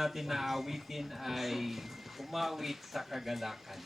natin na awitin ay umawit sa kagalakan.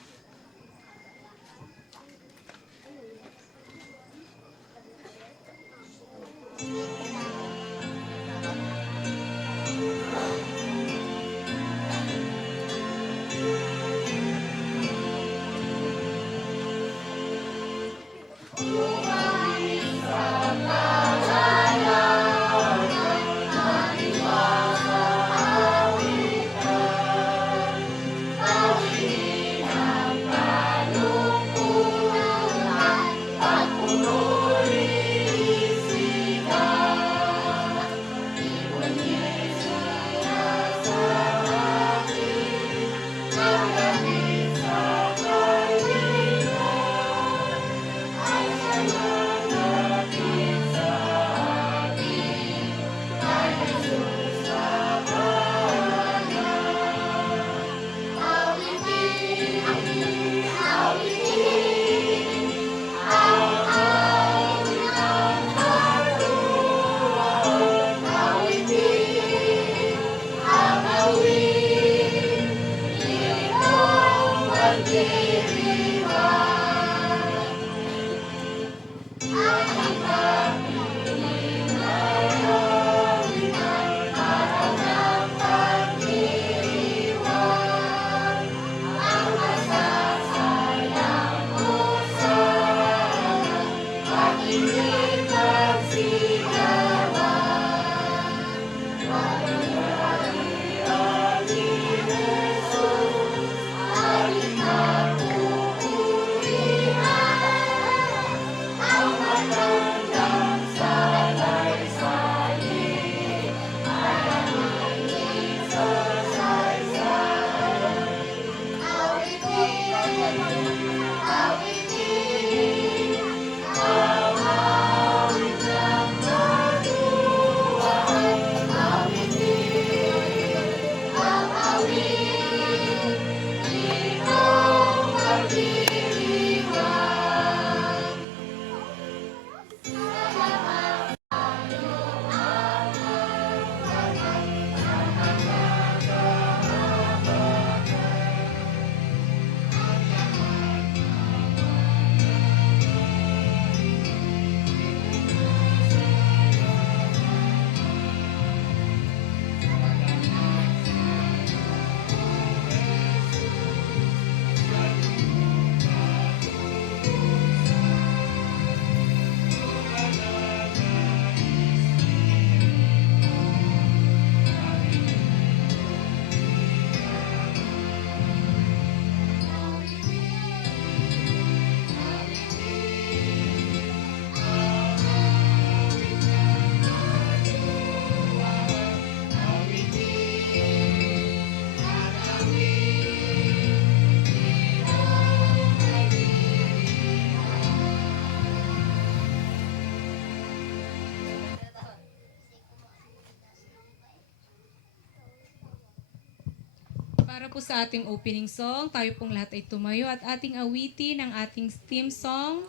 Para po sa ating opening song, tayo pong lahat ay tumayo at ating awitin ang ating theme song,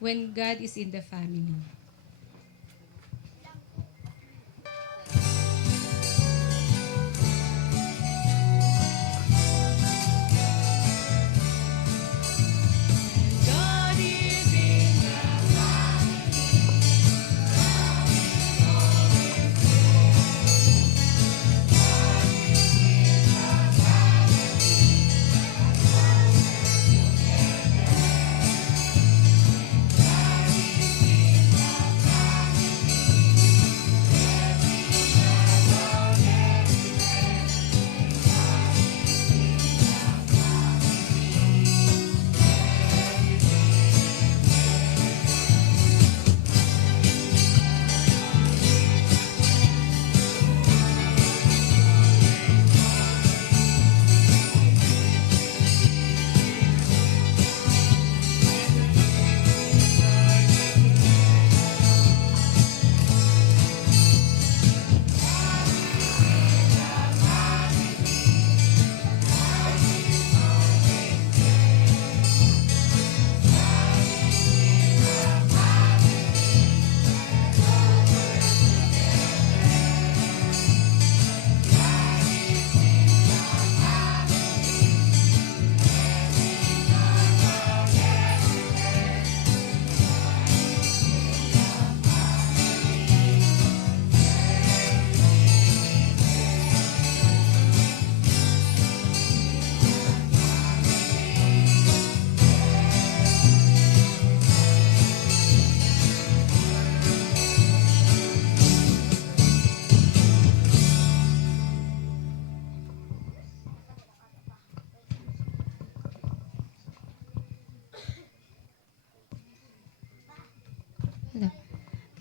When God is in the Family.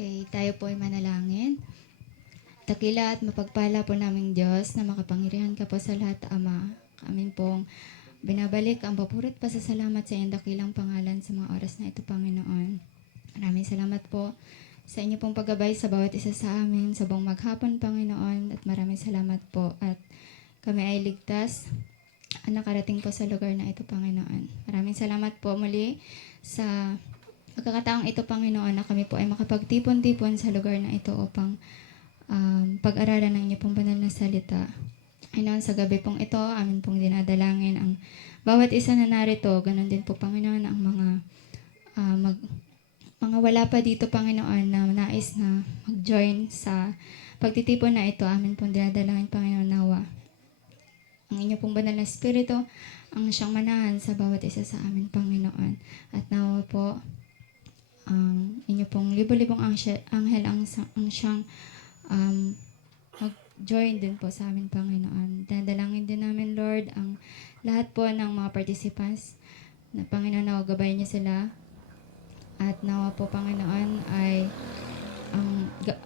Okay, tayo po ay manalangin. Dakila at mapagpala po naming Diyos na makapangyarihan ka po sa lahat, Ama. Amin pong binabalik ang papurit pasasalamat sa iyong dakilang pangalan sa mga oras na ito, Panginoon. Maraming salamat po sa inyo pong paggabay sa bawat isa sa amin sa buong maghapon, Panginoon. At maraming salamat po at kami ay ligtas at nakarating po sa lugar na ito, Panginoon. Maraming salamat po muli sa pagkakataong ito, Panginoon, na kami po ay makapagtipon-tipon sa lugar na ito upang pag-aralan ng inyo pong banal na salita. Ayun, sa gabi pong ito, amin pong dinadalangin ang bawat isa na narito. Ganon din po, Panginoon, ang mga wala pa dito, Panginoon, na nais na mag-join sa pagtitipon na ito. Amin pong dinadalangin, Panginoon, nawa ang inyo pong banal na espiritu ang siyang manahan sa bawat isa sa amin, Panginoon. At nawa po ang inyo pong libo-libong anghel ang siyang mag-join din po sa amin, Panginoon. Dadalangin din namin, Lord, ang lahat po ng mga participants na, Panginoon, nawa gabayan niyo sila. At nawa po, Panginoon, ay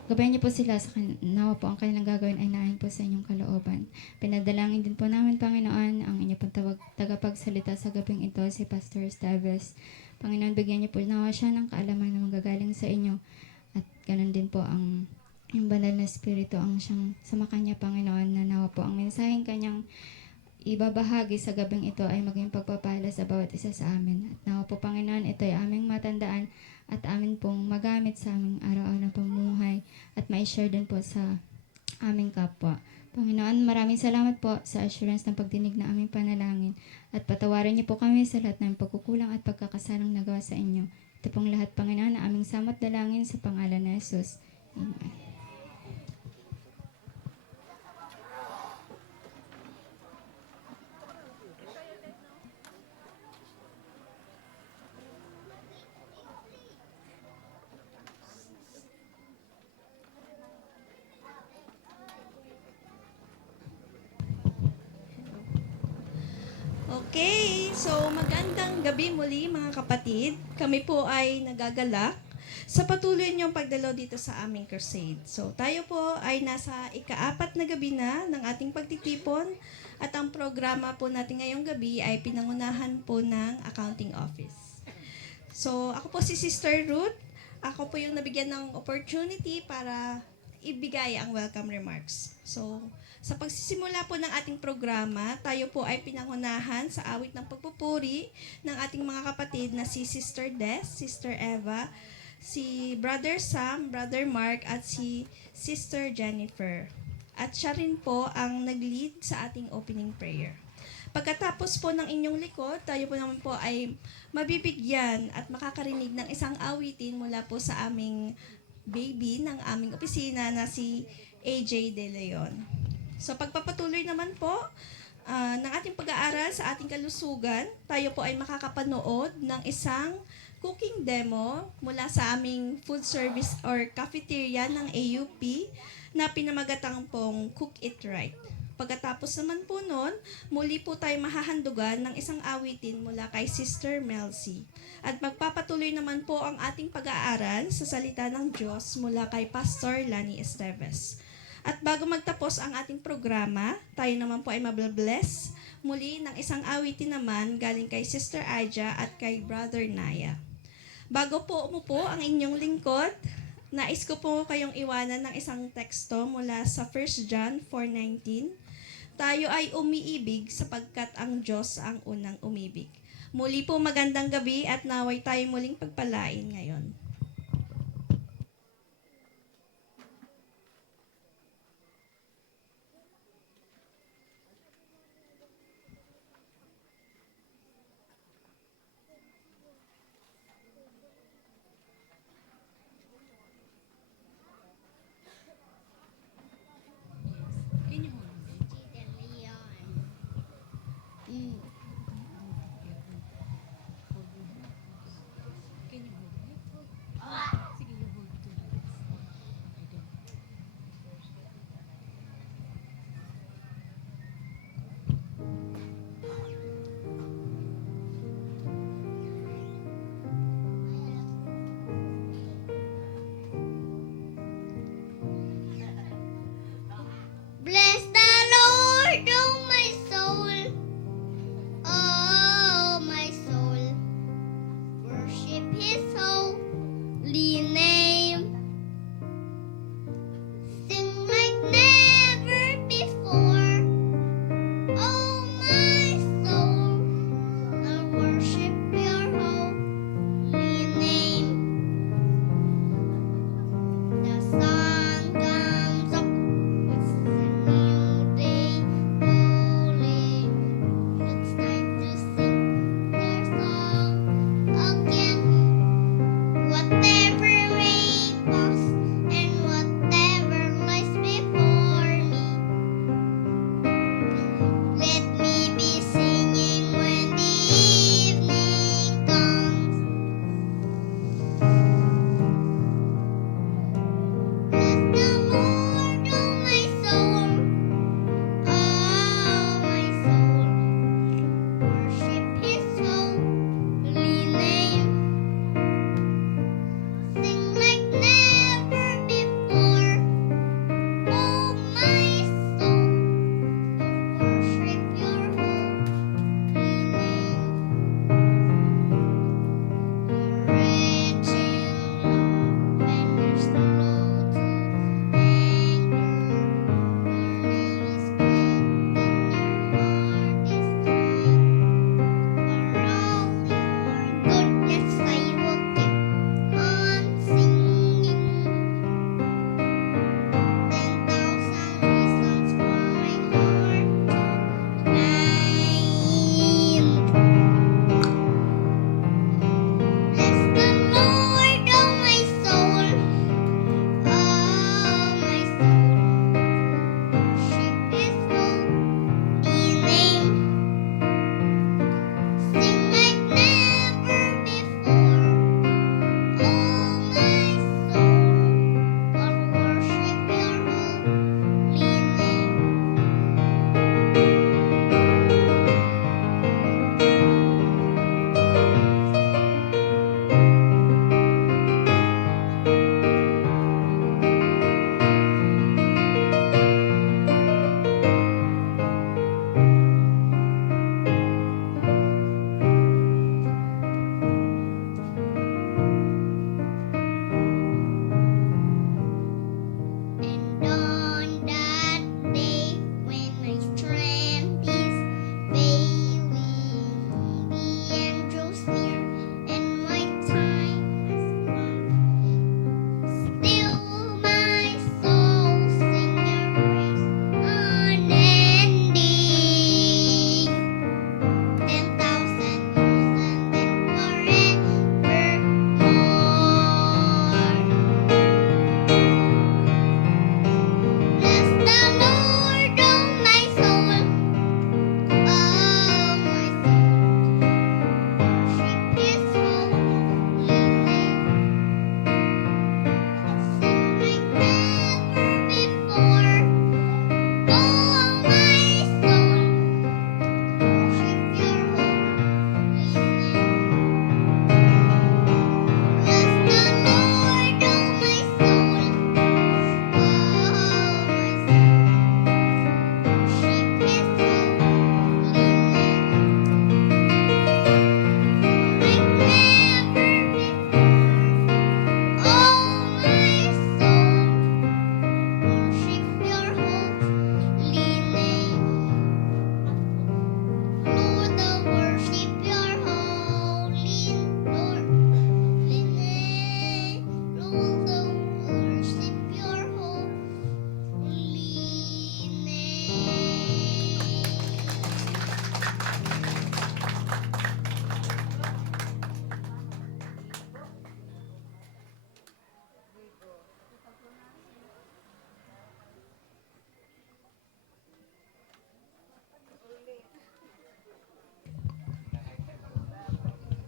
gabayan niyo po sila sa nawa po ang kanilang gagawin ay naayon po sa inyong kalooban. Pinadalangin din po namin, Panginoon, ang inyong pong tagapagsalita sa gabing ito, si Pastor Esteves. Panginoon, bigyan niyo po nawa siya ng kaalaman na manggagaling sa inyo. At ganun din po ang yung banal na espiritu ang siyang sama kanya, Panginoon, na nawa po ang mensaheng kanyang ibabahagi sa gabing ito ay maging pagpapala sa bawat isa sa amin. At nawa po, Panginoon, ito ay aming matandaan at amin pong magamit sa aming araw-araw na pamumuhay at ma-share din po sa aming kapwa. Panginoon, maraming salamat po sa assurance ng pagdinig na aming panalangin at patawarin niyo po kami sa lahat ng pagkukulang at pagkakasalang nagawa sa inyo. Ito pong lahat, Panginoon, na aming samot dalangin sa pangalan ni Jesus. Amen. Okay, so magandang gabi muli mga kapatid. Kami po ay nagagalak sa patuloy niyong pagdalaw dito sa aming crusade. So tayo po ay nasa ika-4 na gabi na ng ating pagtitipon at ang programa po natin ngayong gabi ay pinangunahan po ng accounting office. So ako po si Sister Ruth. Ako po yung nabigyan ng opportunity para ibigay ang welcome remarks. So sa pagsisimula po ng ating programa, tayo po ay pinangunahan sa awit ng pagpupuri ng ating mga kapatid na si Sister Des, Sister Eva, si Brother Sam, Brother Mark, at si Sister Jennifer. At siya rin po ang nag-lead sa ating opening prayer. Pagkatapos po ng inyong likod, tayo po naman po ay mabibigyan at makakarinig ng isang awitin mula po sa aming baby ng aming opisina na si AJ De Leon. So pagpapatuloy naman po ng ating pag-aaral sa ating kalusugan, tayo po ay makakapanood ng isang cooking demo mula sa aming food service or cafeteria ng AUP na pinamagatang pong Cook It Right. Pagkatapos naman po nun, muli po tayo mahahandugan ng isang awitin mula kay Sister Melcy. At magpapatuloy naman po ang ating pag-aaral sa salita ng Diyos mula kay Pastor Lani Esteves. At bago magtapos ang ating programa, tayo naman po ay mabless muli ng isang awitin naman galing kay Sister Aja at kay Brother Naya. Bago po umupo ang inyong lingkod, nais ko po kayong iwanan ng isang teksto mula sa 1 John 4:19. Tayo ay umiibig sapagkat ang Diyos ang unang umibig. Muli po magandang gabi at naway tayo muling pagpalain ngayon.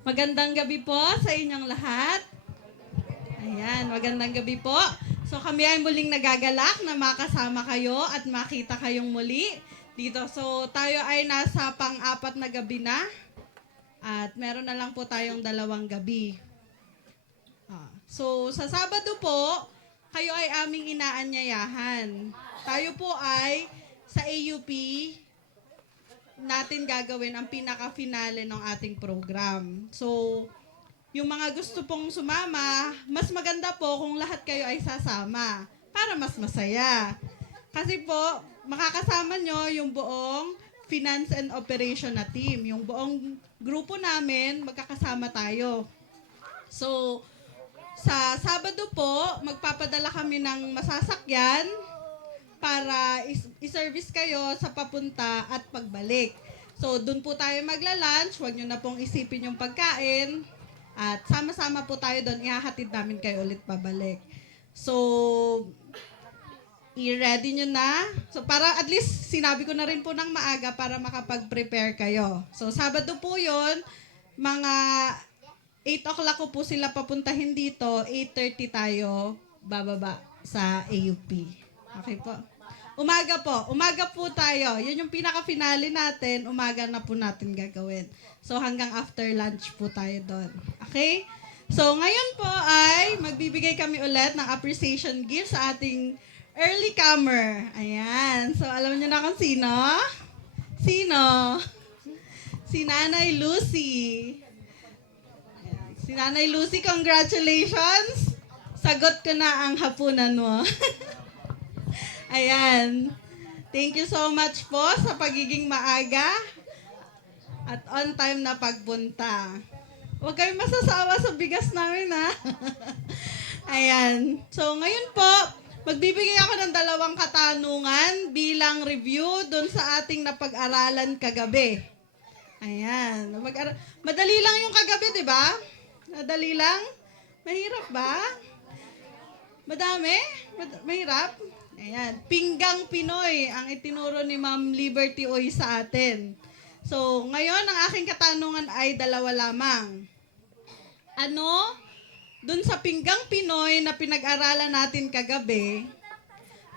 Magandang gabi po sa inyong lahat. Ayan, magandang gabi po. So kami ay muling nagagalak na makasama kayo at makita kayong muli dito. So tayo ay nasa pang-apat na gabi na at meron na lang po tayong 2 gabi. So sa Sabado po, kayo ay aming inaanyayahan. Tayo po ay sa AUP natin gagawin ang pinaka-finale ng ating program. So, yung mga gusto pong sumama, mas maganda po kung lahat kayo ay sasama para mas masaya. Kasi po, makakasama nyo yung buong finance and operation na team. Yung buong grupo namin, magkakasama tayo. So, sa Sabado po, magpapadala kami ng masasakyan para i-service kayo sa papunta at pagbalik. So, dun po tayo magla-lunch. Huwag nyo na pong isipin yung pagkain. At sama-sama po tayo doon. Ihahatid namin kayo ulit pabalik. So, i-ready nyo na. So, para at least sinabi ko na rin po ng maaga para makapag-prepare kayo. So, Sabado po yun. Mga 8 o'clock ko po sila papuntahin dito. 8:30 tayo bababa sa AUP. Okay po? Umaga po tayo. Yun yung pinaka-finale natin. Umaga na po natin gagawin. So hanggang after lunch po tayo doon. Okay? So ngayon po ay magbibigay kami ulit ng appreciation gift sa ating early comer. Ayan. So alam niyo na kung sino? Sino? Si Nanay Lucy. Ayan. Si Nanay Lucy, congratulations! Sagot ko na ang hapunan mo. Ayan. Thank you so much po sa pagiging maaga at on time na pagpunta. Huwag kayong masasawa sa bigas namin, ha? Ayan. So, ngayon po, magbibigay ako ng 2 katanungan bilang review dun sa ating napag-aralan kagabi. Ayan. Madali lang yung kagabi, di ba? Madali lang? Mahirap ba? Madami? Mahirap? Ayan. Pinggang Pinoy ang itinuro ni Ma'am Liberty Oy sa atin. So, ngayon, ang aking katanungan ay 2 lamang. Ano, dun sa Pinggang Pinoy na pinag-aralan natin kagabi,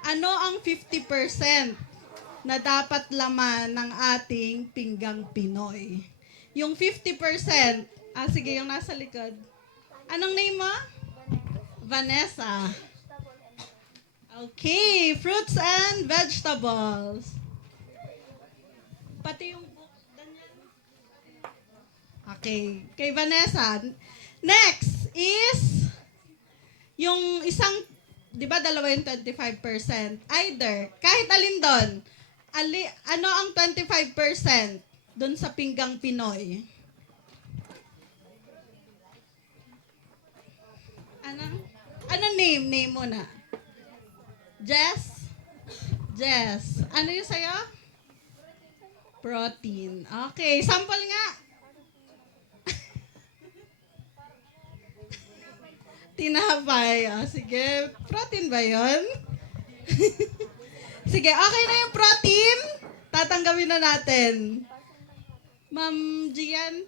ano ang 50% na dapat laman ng ating Pinggang Pinoy? Yung 50%, sige, yung nasa likod. Anong name mo? Vanessa. Okay, fruits and vegetables. Pati yung book, Daniel. Okay, kay Vanessa. Next is yung isang, di ba 2 yung 25%? Either, kahit alin doon, ano ang 25% doon sa Pinggang Pinoy? Ano name? Name mo na. Jess? Jess. Ano yung sayo? Protein. Okay, sample nga. Tinapay. Sige, protein ba yun? Sige, okay na yung protein. Tatanggawin na natin. Ma'am Gian,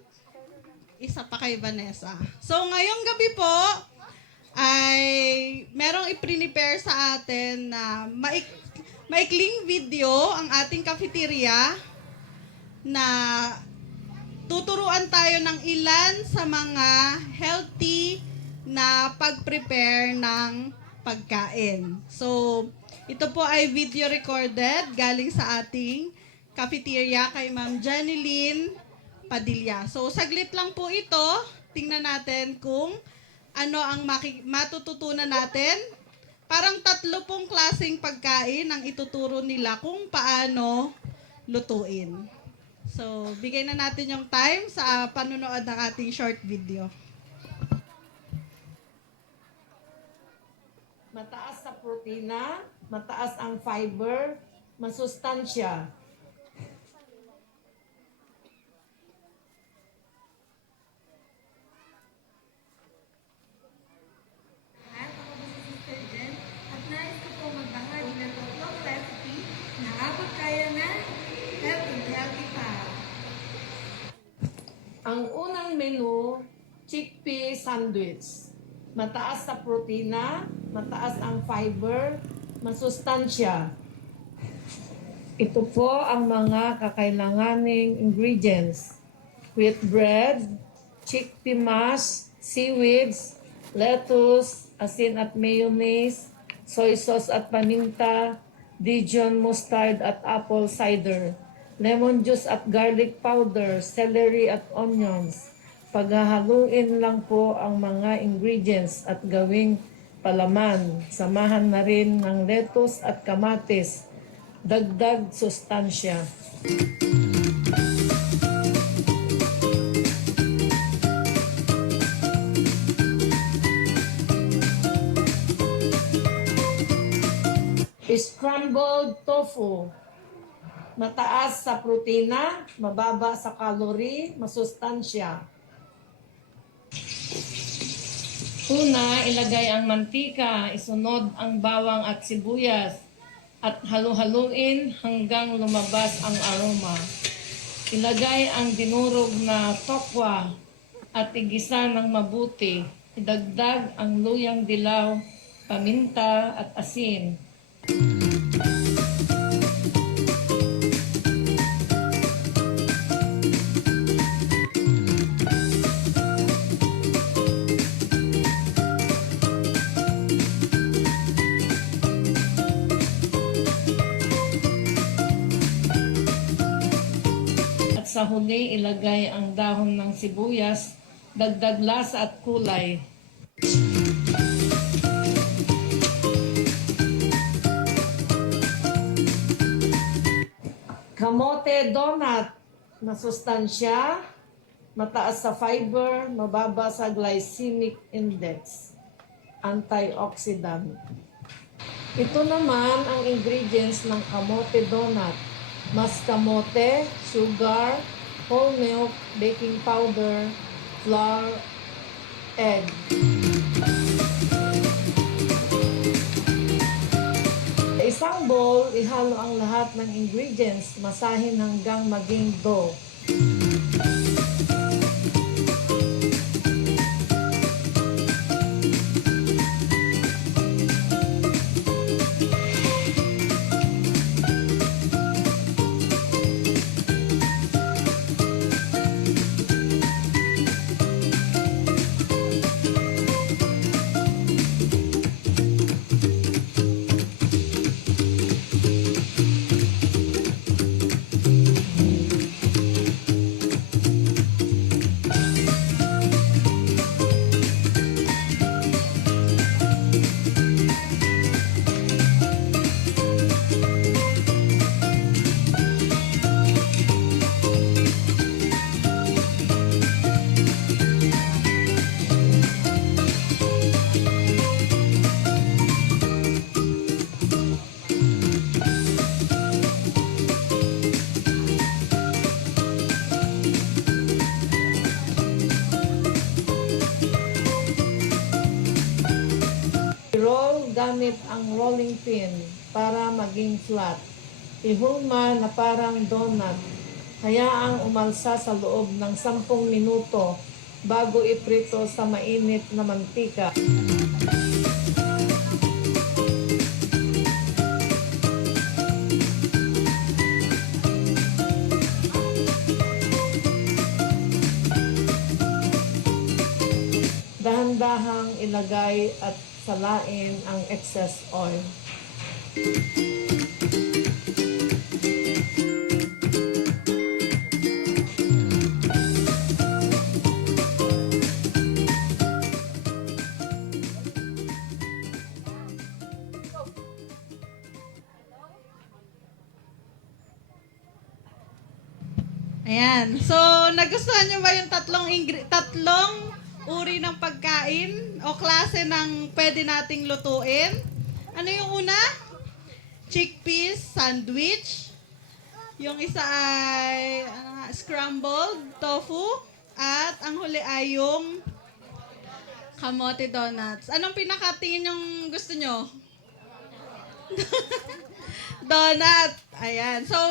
isa pa kay Vanessa. So, ngayong gabi po, ay merong i-prepare sa atin na maikling video ang ating cafeteria na tuturuan tayo ng ilan sa mga healthy na pag-prepare ng pagkain. So, ito po ay video recorded galing sa ating cafeteria kay Ma'am Janeline Padilla. So, saglit lang po ito. Tingnan natin kung ano ang matututunan natin. Parang 3 pong klaseng pagkain ang ituturo nila kung paano lutuin. So, bigay na natin yung time sa panunood ng ating short video. Mataas sa protina, mataas ang fiber, masustansya. At nais ko po magbahagi ng 3 recipe na abot kaya na healthy pa. Ang unang menu, chickpea sandwich. Mataas sa protina, mataas ang fiber, masustansya. Ito po ang mga kakailanganing ingredients. Wheat bread, chickpea mash, seaweeds, lettuce, asin at mayonnaise, soy sauce at paminta, Dijon mustard at apple cider, lemon juice at garlic powder, celery at onions. Paghahaluin lang po ang mga ingredients at gawing palaman. Samahan na rin ng lettuce at kamatis. Dagdag sustansya. Scrambled tofu. Mataas sa protina, mababa sa calorie, masustansya. Una, ilagay ang mantika, isunod ang bawang at sibuyas, at halu-haluin hanggang lumabas ang aroma. Ilagay ang dinurog na tokwa at igisa ng mabuti. Idagdag ang luyang dilaw, paminta at asin. At sa huli, ilagay ang dahon ng sibuyas, dagdag lasa at kulay. Kamote donut, masustansya, mataas sa fiber, mababa sa glycemic index, antioxidant. Ito naman ang ingredients ng kamote donut. Kamote, sugar, whole milk, baking powder, flour, egg. Sa isang bowl, ihalo ang lahat ng ingredients, masahin hanggang maging dough. I-roll gamit ang rolling pin para maging flat. Ihulma na parang donut. Hayaang umalsa sa loob ng 10 minuto bago iprito sa mainit na mantika. Dahan-dahang ilagay at salain ang excess oil. Ayan. So, nagustuhan niyo ba yung tatlong uri ng pagkain o klase ng pwede nating lutuin? Ano yung una? Chickpeas sandwich. Yung isa ay scrambled tofu. At ang huli ay yung kamote donuts. Anong pinakatingin yung gusto nyo? Donut. Ayan. So,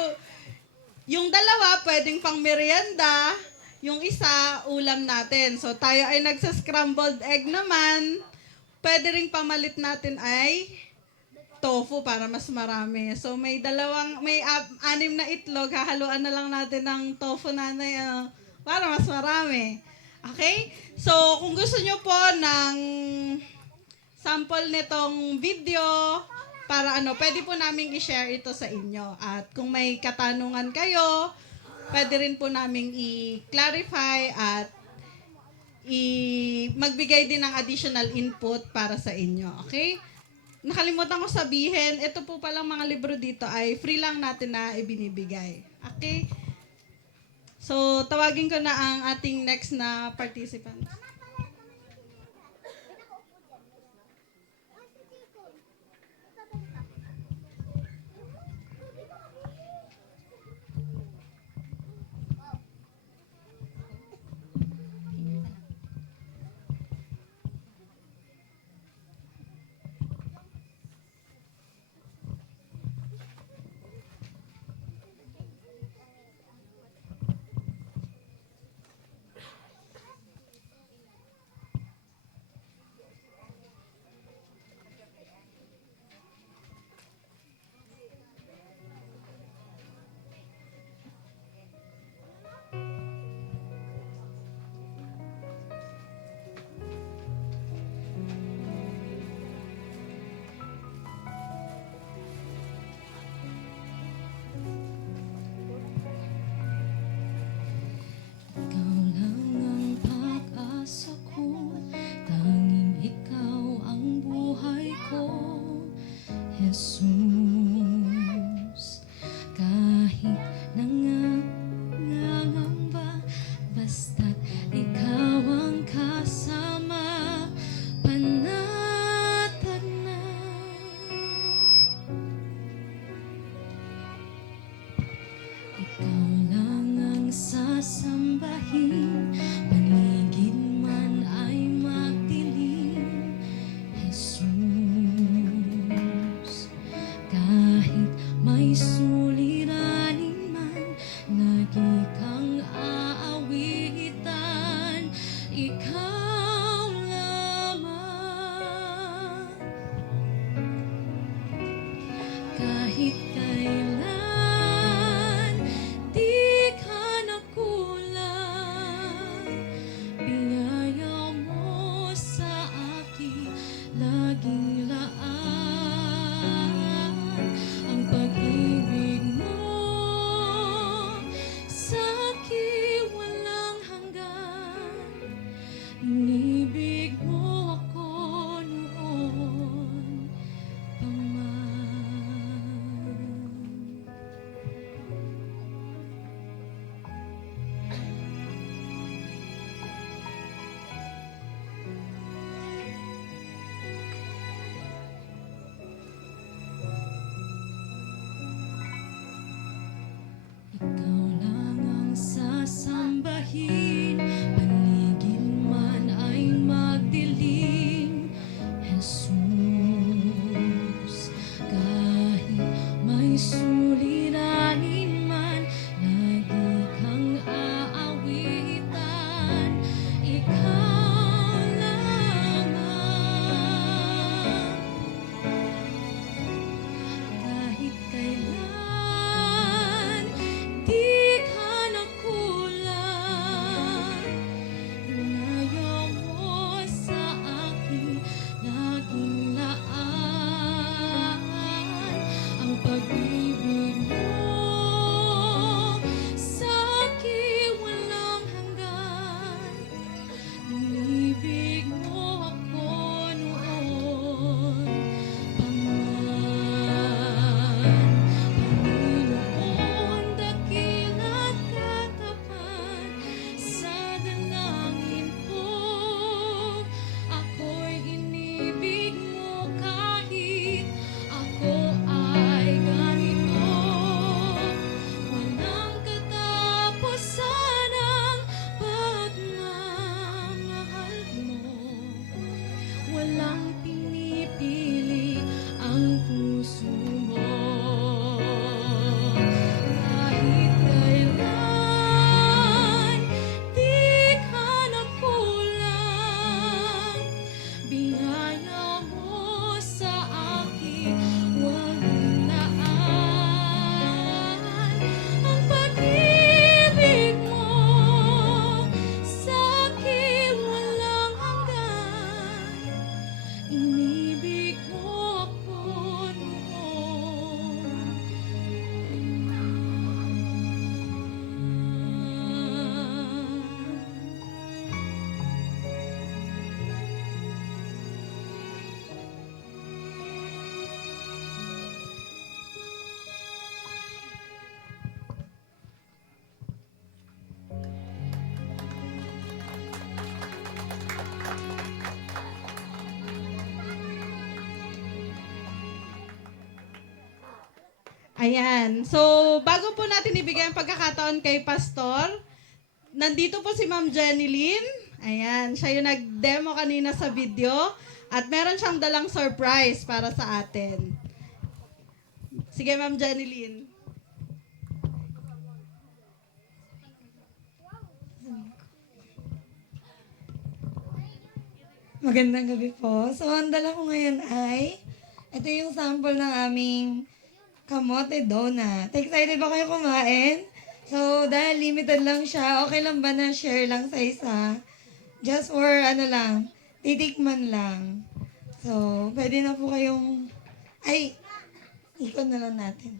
yung dalawa pwedeng pang merienda. Yung isa, ulam natin. So, tayo ay nagsa-scrambled egg naman. Pwede ring pamalit natin ay tofu para mas marami. So, may 6 na itlog. Hahaluan na lang natin ng tofu nanay para mas marami. Okay? So, kung gusto nyo po ng sample nitong video, para pwede po namin i-share ito sa inyo. At kung may katanungan kayo, pwede rin po namin i-clarify at magbigay din ng additional input para sa inyo. Okay? Nakalimutan ko sabihin, ito po palang mga libro dito ay free lang natin na ibinibigay. Okay? So, tawagin ko na ang ating next na participant. Ikaw lang ang pag-asa ko, tanging ikaw ang buhay ko, Jesus. Kahit nangangamba, basta't ikaw ang kasama, panatag na. Ikaw lang ang sasambahin, paligid man ay magdilim, Jesus. Kahit may suliranin man, lagi kang aawitan, ikaw lamang. Kahit kailan di ka nakulang, biyaya mo sa akin laging laan. Ang pag-ibig mo sa akin walang hanggan, inibig mo ako noon pa man. Ikaw lang ang sasambahin, paligid man ay magdilim, Jesus. Kahit may suliranin man, lagi kang aawitan, ikaw lamang. Kahit kailan di Ayan. So, bago po natin ibigay ang pagkakataon kay Pastor, nandito po si Ma'am Jenny Lynn. Ayan, siya yung nag-demo kanina sa video. At meron siyang dalang surprise para sa atin. Sige, Ma'am Jenny Lynn. Magandang gabi po. So, ang dala ko ngayon ay, ito yung sample ng aming kamote donut. Excited ba kayo kumain? So, dahil limited lang siya, okay lang ba na share lang sa isa? Just for, titikman lang. So, pwede na po kayong, ikon na lang natin.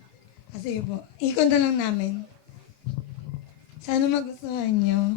Sige po, ikon na lang namin. Sana magustuhan nyo.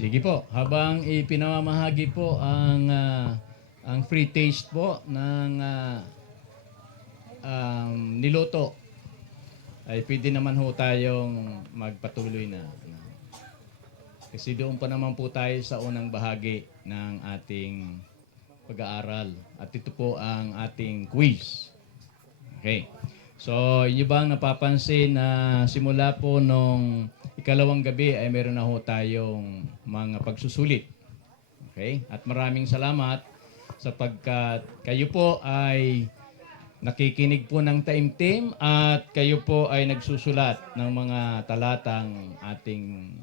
Sige po, habang ipinamamahagi po ang free taste po ng niluto, ay pwede naman ho tayong magpatuloy na. Kasi doon pa naman po tayo sa unang bahagi ng ating pag-aaral. At ito po ang ating quiz. Okay. So, yun bang napapansin na simula po nung ikalawang gabi ay meron na ho tayong mga pagsusulit. Okay? At maraming salamat sapagkat kayo po ay nakikinig po ng taimtim at kayo po ay nagsusulat ng mga talatang ating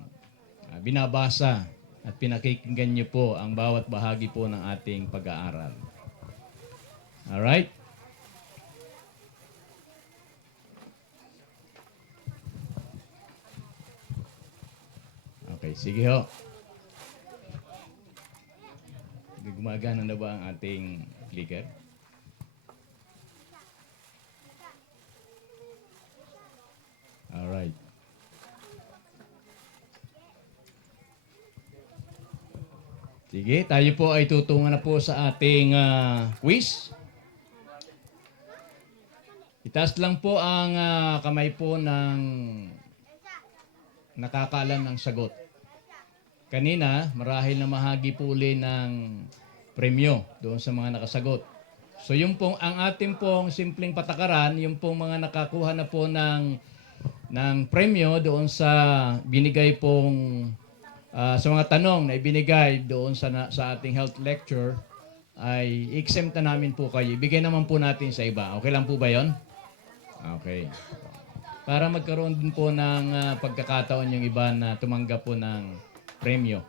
binabasa at pinakikinggan niyo po ang bawat bahagi po ng ating pag-aaral. Alright? Okay, sige ho. Gumagana na ba ang ating clicker? Alright. Sige, tayo po ay tutungo na po sa ating quiz. Itaas lang po ang kamay po ng nakakaalam ng sagot. Kanina, marahil na mahagi po uli ng premyo doon sa mga nakasagot. So yung pong, ang ating pong simpleng patakaran, yung pong mga nakakuha na po ng premyo doon sa binigay pong sa mga tanong na ibinigay doon sa ating health lecture, ay exempt na namin po kayo. Ibigay naman po natin sa iba. Okay lang po ba yon? Okay. Para magkaroon din po ng pagkakataon yung iba na tumanggap po ng premyo.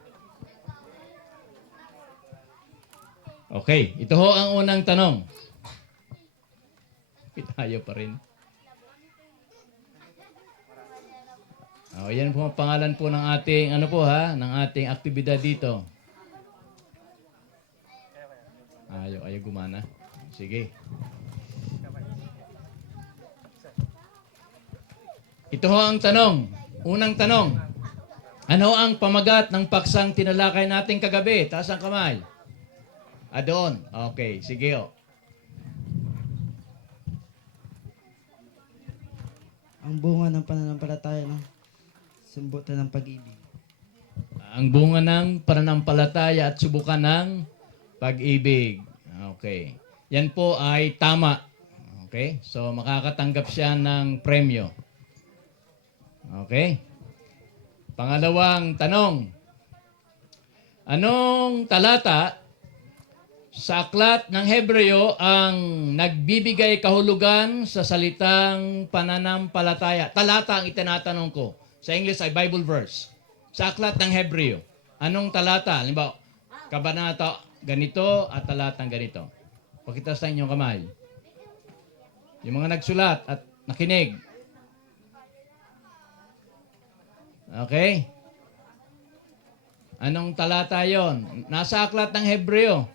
Okay, ito ho ang unang tanong. Tayo pa rin. Yan po ang pangalan po ng ating ng ating aktibidad dito. Ayaw gumana. Sige. Ito ho ang tanong. Unang tanong. Ano ang pamagat ng paksang tinalakay natin kagabi? Taas ang kamay. Doon. Okay, sige ho. Ang bunga ng pananampalataya ng sumbutan ng pag-ibig. Ang bunga ng pananampalataya at subukan ng pag-ibig. Okay. Yan po ay tama. Okay? So, makakatanggap siya ng premyo. Okay? Pangalawang tanong. Anong talata sa aklat ng Hebreo ang nagbibigay kahulugan sa salitang pananampalataya? Talata ang itinatanong ko. Sa English ay Bible verse. Sa aklat ng Hebreo, anong talata? Halimbawa, kabanata ganito at talatang ganito. Pakita sa inyong kamay. Yung mga nagsulat at nakinig. Okay? Anong talata yon? Nasa aklat ng Hebreo.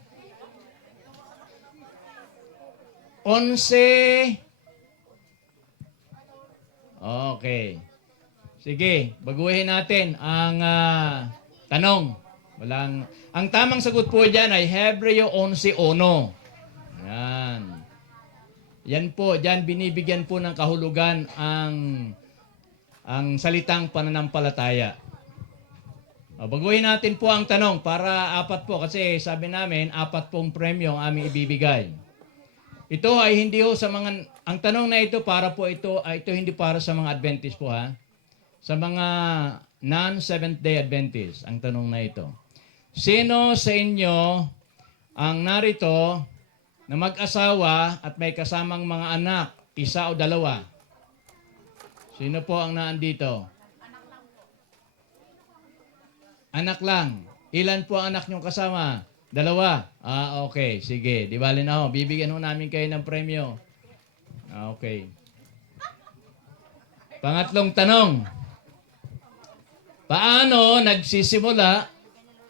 11. Okay. Sige, baguhin natin ang tanong. Ang tamang sagot po dyan ay Hebreo 11:1. Yan. Yan po, dyan binibigyan po ng kahulugan ang salitang pananampalataya. Baguhin natin po ang tanong para 4 po kasi sabi namin 4 pong premyo ang aming ibibigay. Ito ay hindi ho sa mga, ang tanong na ito para po ito hindi para sa mga Adventist po ha. Sa mga non-Seventh Day Adventist, ang tanong na ito. Sino sa inyo ang narito na mag-asawa at may kasamang mga anak, 1 o 2? Sino po ang naandito? Anak lang. Ilan po ang anak niyong kasama? 2. Okay. Sige. Di bali na ho. Bibigyan ho namin kayo ng premyo. Okay. Pangatlong tanong. Paano nagsisimula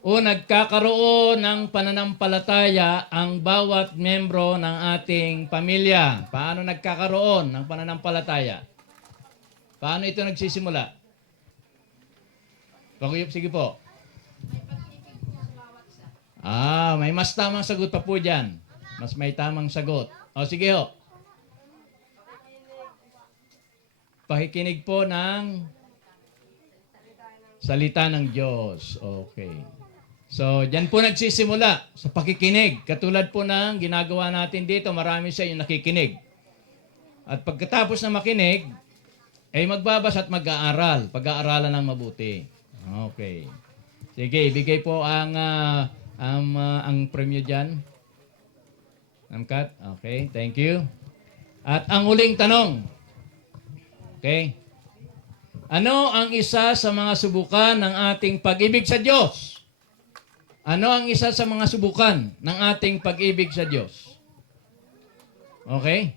o nagkakaroon ng pananampalataya ang bawat membro ng ating pamilya? Paano nagkakaroon ng pananampalataya? Paano ito nagsisimula? Sige po. May mas tamang sagot pa po dyan. Mas may tamang sagot. Sige ho. Pakikinig po ng salita ng Diyos. Okay. So, dyan po nagsisimula sa pakikinig. Katulad po ng ginagawa natin dito, marami sa inyo nakikinig. At pagkatapos na makinig, ay magbabasa at mag-aaral. Pag-aaralan ng mabuti. Okay. Sige, ibigay po ang premyo dyan. Namkat? Okay, thank you. At ang huling tanong. Okay. Ano ang isa sa mga subukan ng ating pag-ibig sa Diyos? Ano ang isa sa mga subukan ng ating pag-ibig sa Diyos? Okay?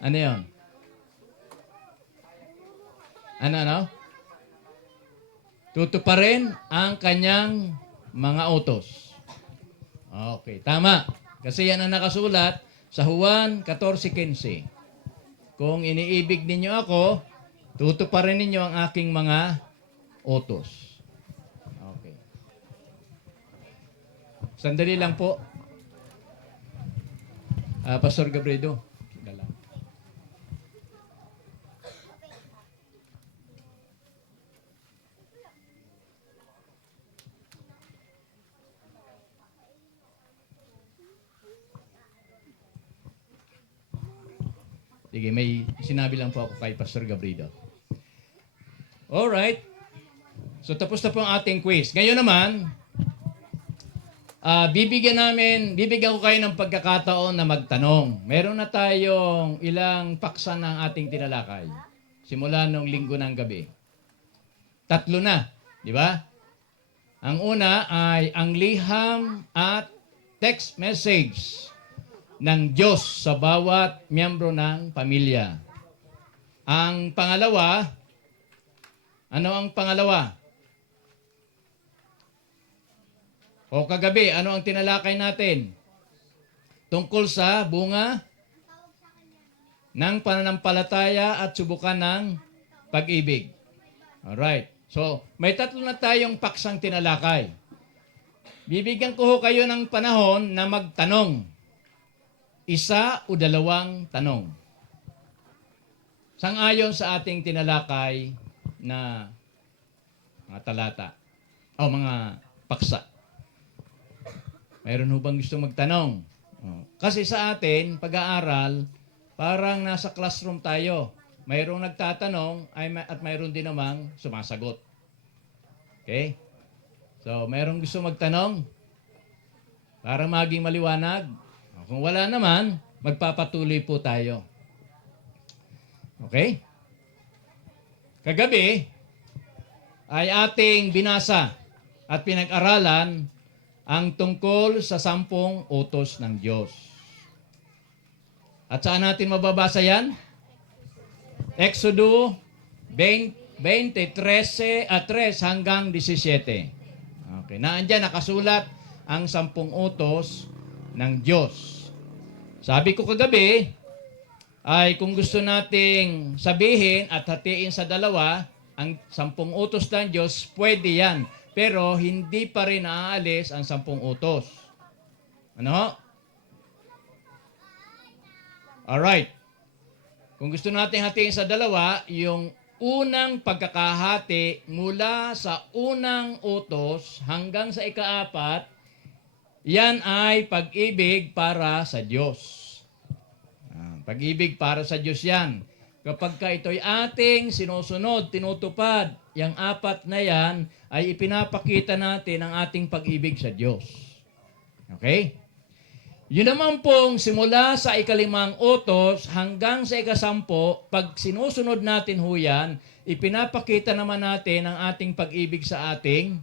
Ano yun? Ano? Tutuparin ang kanyang mga utos. Okay, tama. Kasi yan ang nakasulat sa Juan 14:15. Kung iniibig ninyo ako, tutuparin ninyo ang aking mga utos. Okay. Sandali lang po. Pastor Gabredo. Sige, may sinabi lang po ako kay Pastor Gabrido. Alright. So, tapos na po ang ating quiz. Ngayon naman, bibigyan ko kayo ng pagkakataon na magtanong. Meron na tayong ilang paksa ng ating tinalakay. Simula nung linggo ng gabi. 3 na, di ba? Ang una ay ang liham at text message ng Diyos sa bawat miyembro ng pamilya. Ang pangalawa, ano ang pangalawa? O kagabi, ano ang tinalakay natin? Tungkol sa bunga ng pananampalataya at subukan ng pag-ibig. Alright. So, may 3 na tayong paksang tinalakay. Bibigyan ko ho kayo ng panahon na magtanong. 1 o 2 tanong. Sang-ayon sa ating tinalakay na mga talata o mga paksa. Mayroon ho bang gusto magtanong? Kasi sa atin, pag-aaral, parang nasa classroom tayo. Mayroong nagtatanong at mayroon din namang sumasagot. Okay? So, mayroong gusto magtanong para maging maliwanag. Kung wala naman, magpapatuloy po tayo. Okay? Kagabi ay ating binasa at pinag-aralan ang tungkol sa 10 utos ng Diyos. At saan natin mababasa yan? Exodo 20:13 hanggang 17. Okay, naandyan nakasulat ang 10 utos ng Diyos. Sabi ko kagabi, ay kung gusto nating sabihin at hatiin sa dalawa, ang 10 utos ng Diyos, pwede yan. Pero hindi pa rin naaalis ang 10 utos. Ano? Alright. Kung gusto nating hatiin sa dalawa, yung unang pagkakahati mula sa unang utos hanggang sa ika-4, yan ay pag-ibig para sa Diyos. Pag-ibig para sa Diyos yan. Kapag ka ito'y ating sinusunod, tinutupad, yung 4 na yan ay ipinapakita natin ang ating pag-ibig sa Diyos. Okay? Yun naman pong simula sa ika-5 utos hanggang sa ika-10, pag sinusunod natin ho yan, ipinapakita naman natin ang ating pag-ibig sa ating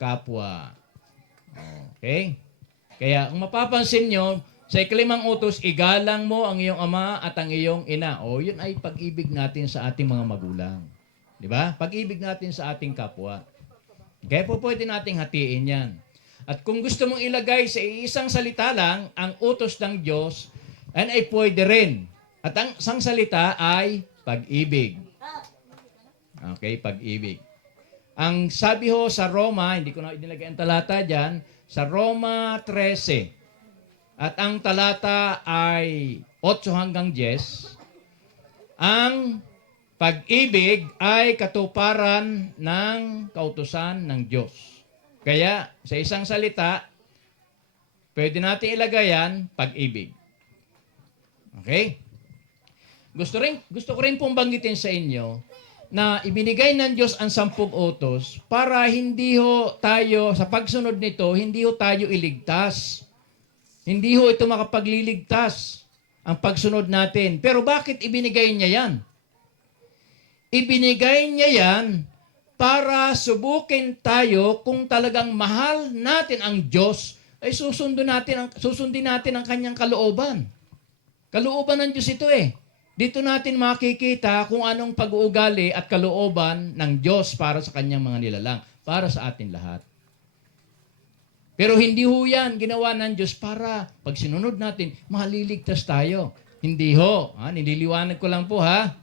kapwa. Okay? Kaya kung mapapansin nyo, sa ika-5 utos, igalang mo ang iyong ama at ang iyong ina. O, yun ay pag-ibig natin sa ating mga magulang. Di ba? Pag-ibig natin sa ating kapwa. Kaya po pwede nating hatiin yan. At kung gusto mong ilagay sa isang salita lang, ang utos ng Diyos, ay pwede rin. At ang isang salita ay pag-ibig. Okay, pag-ibig. Ang sabi ho sa Roma, hindi ko na inilagay ang talata dyan, sa Roma 13, at ang talata ay 8 hanggang 10, ang pag-ibig ay katuparan ng kautusan ng Diyos. Kaya, sa isang salita, pwede natin ilagay yan, pag-ibig. Okay? Gusto ko rin pong banggitin sa inyo na ibinigay ng Diyos ang 10 utos para hindi ho tayo, sa pagsunod nito, hindi ho tayo iligtas. Hindi ho ito makapagliligtas ang pagsunod natin. Pero bakit ibinigay niya yan? Ibinigay niya yan para subukin tayo kung talagang mahal natin ang Diyos, ay susundin natin ang kanyang kalooban. Kalooban ng Diyos ito eh. Dito natin makikita kung anong pag-uugali at kalooban ng Diyos para sa kanyang mga nilalang, para sa atin lahat. Pero hindi ho yan ginawa ng Diyos para pag sinunod natin, maliligtas tayo. Hindi ho. Nililiwanag ko lang po ha.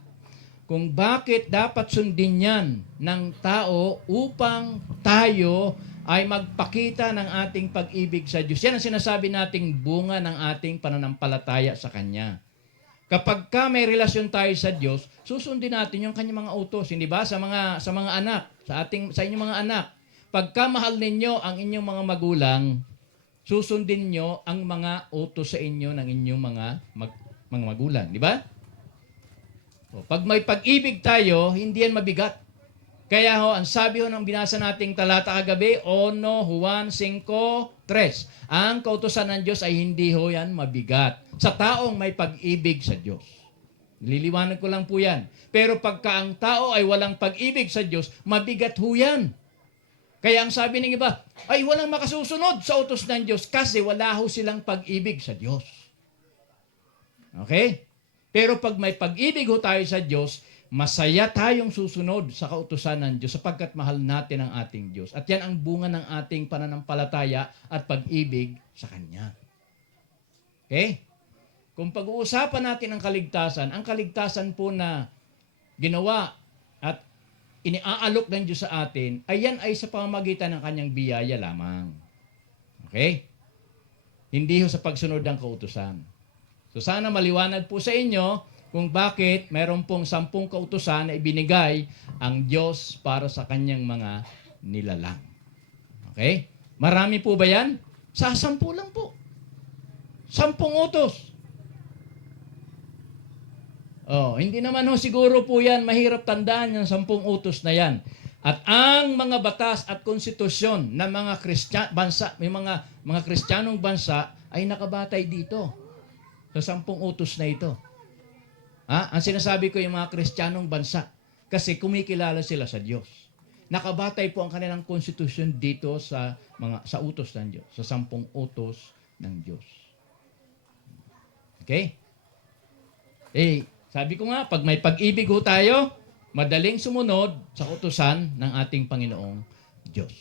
Kung bakit dapat sundin yan ng tao upang tayo ay magpakita ng ating pag-ibig sa Diyos. Yan ang sinasabi nating bunga ng ating pananampalataya sa Kanya. Kapag ka may relasyon tayo sa Diyos, susundin natin yung Kanyang mga utos. Hindi ba? Sa mga anak, sa inyong mga anak. Pagka mahal ninyo ang inyong mga magulang, susundin nyo ang mga utos sa inyo ng inyong mga magulang. Di ba? Pag may pag-ibig tayo, hindi yan mabigat. Kaya ang sabi ng binasa nating talata kagabi, 1 Juan 5:3, ang kautusan ng Diyos ay hindi ho yan mabigat. Sa taong may pag-ibig sa Diyos. Nililiwanag ko lang po yan. Pero pagka ang tao ay walang pag-ibig sa Diyos, mabigat ho yan. Kaya ang sabi ng iba, ay walang makasusunod sa utos ng Diyos kasi wala ho silang pag-ibig sa Diyos. Okay? Pero pag may pag-ibig ho tayo sa Diyos, masaya tayong susunod sa kautusan ng Diyos sapagkat mahal natin ang ating Diyos. At yan ang bunga ng ating pananampalataya at pag-ibig sa Kanya. Okay? Kung pag-uusapan natin ang kaligtasan po na ginawa at iniaalok ng Diyos sa atin, ay yan ay sa pamamagitan ng Kanyang biyaya lamang. Okay? Hindi ho sa pagsunod ng kautusan. So sana maliwanag po sa inyo kung bakit mayroon pong 10 kautusan na ibinigay ang Diyos para sa kanyang mga nilalang. Okay? Marami po ba yan? Sa 10 lang po. 10 utos. Hindi naman siguro po yan, mahirap tandaan yung 10 utos na yan. At ang mga batas at konstitusyon ng mga bansa, may mga Kristiyanong bansa ay nakabatay dito sa 10 utos na ito. Ang sinasabi ko yung mga Kristiyanong bansa kasi kumikilala sila sa Diyos. Nakabatay po ang kanilang konstitusyon dito sa utos ng Diyos, sa 10 utos ng Diyos. Okay? Sabi ko nga, pag may pag-ibig ho tayo, madaling sumunod sa utusan ng ating Panginoong Diyos.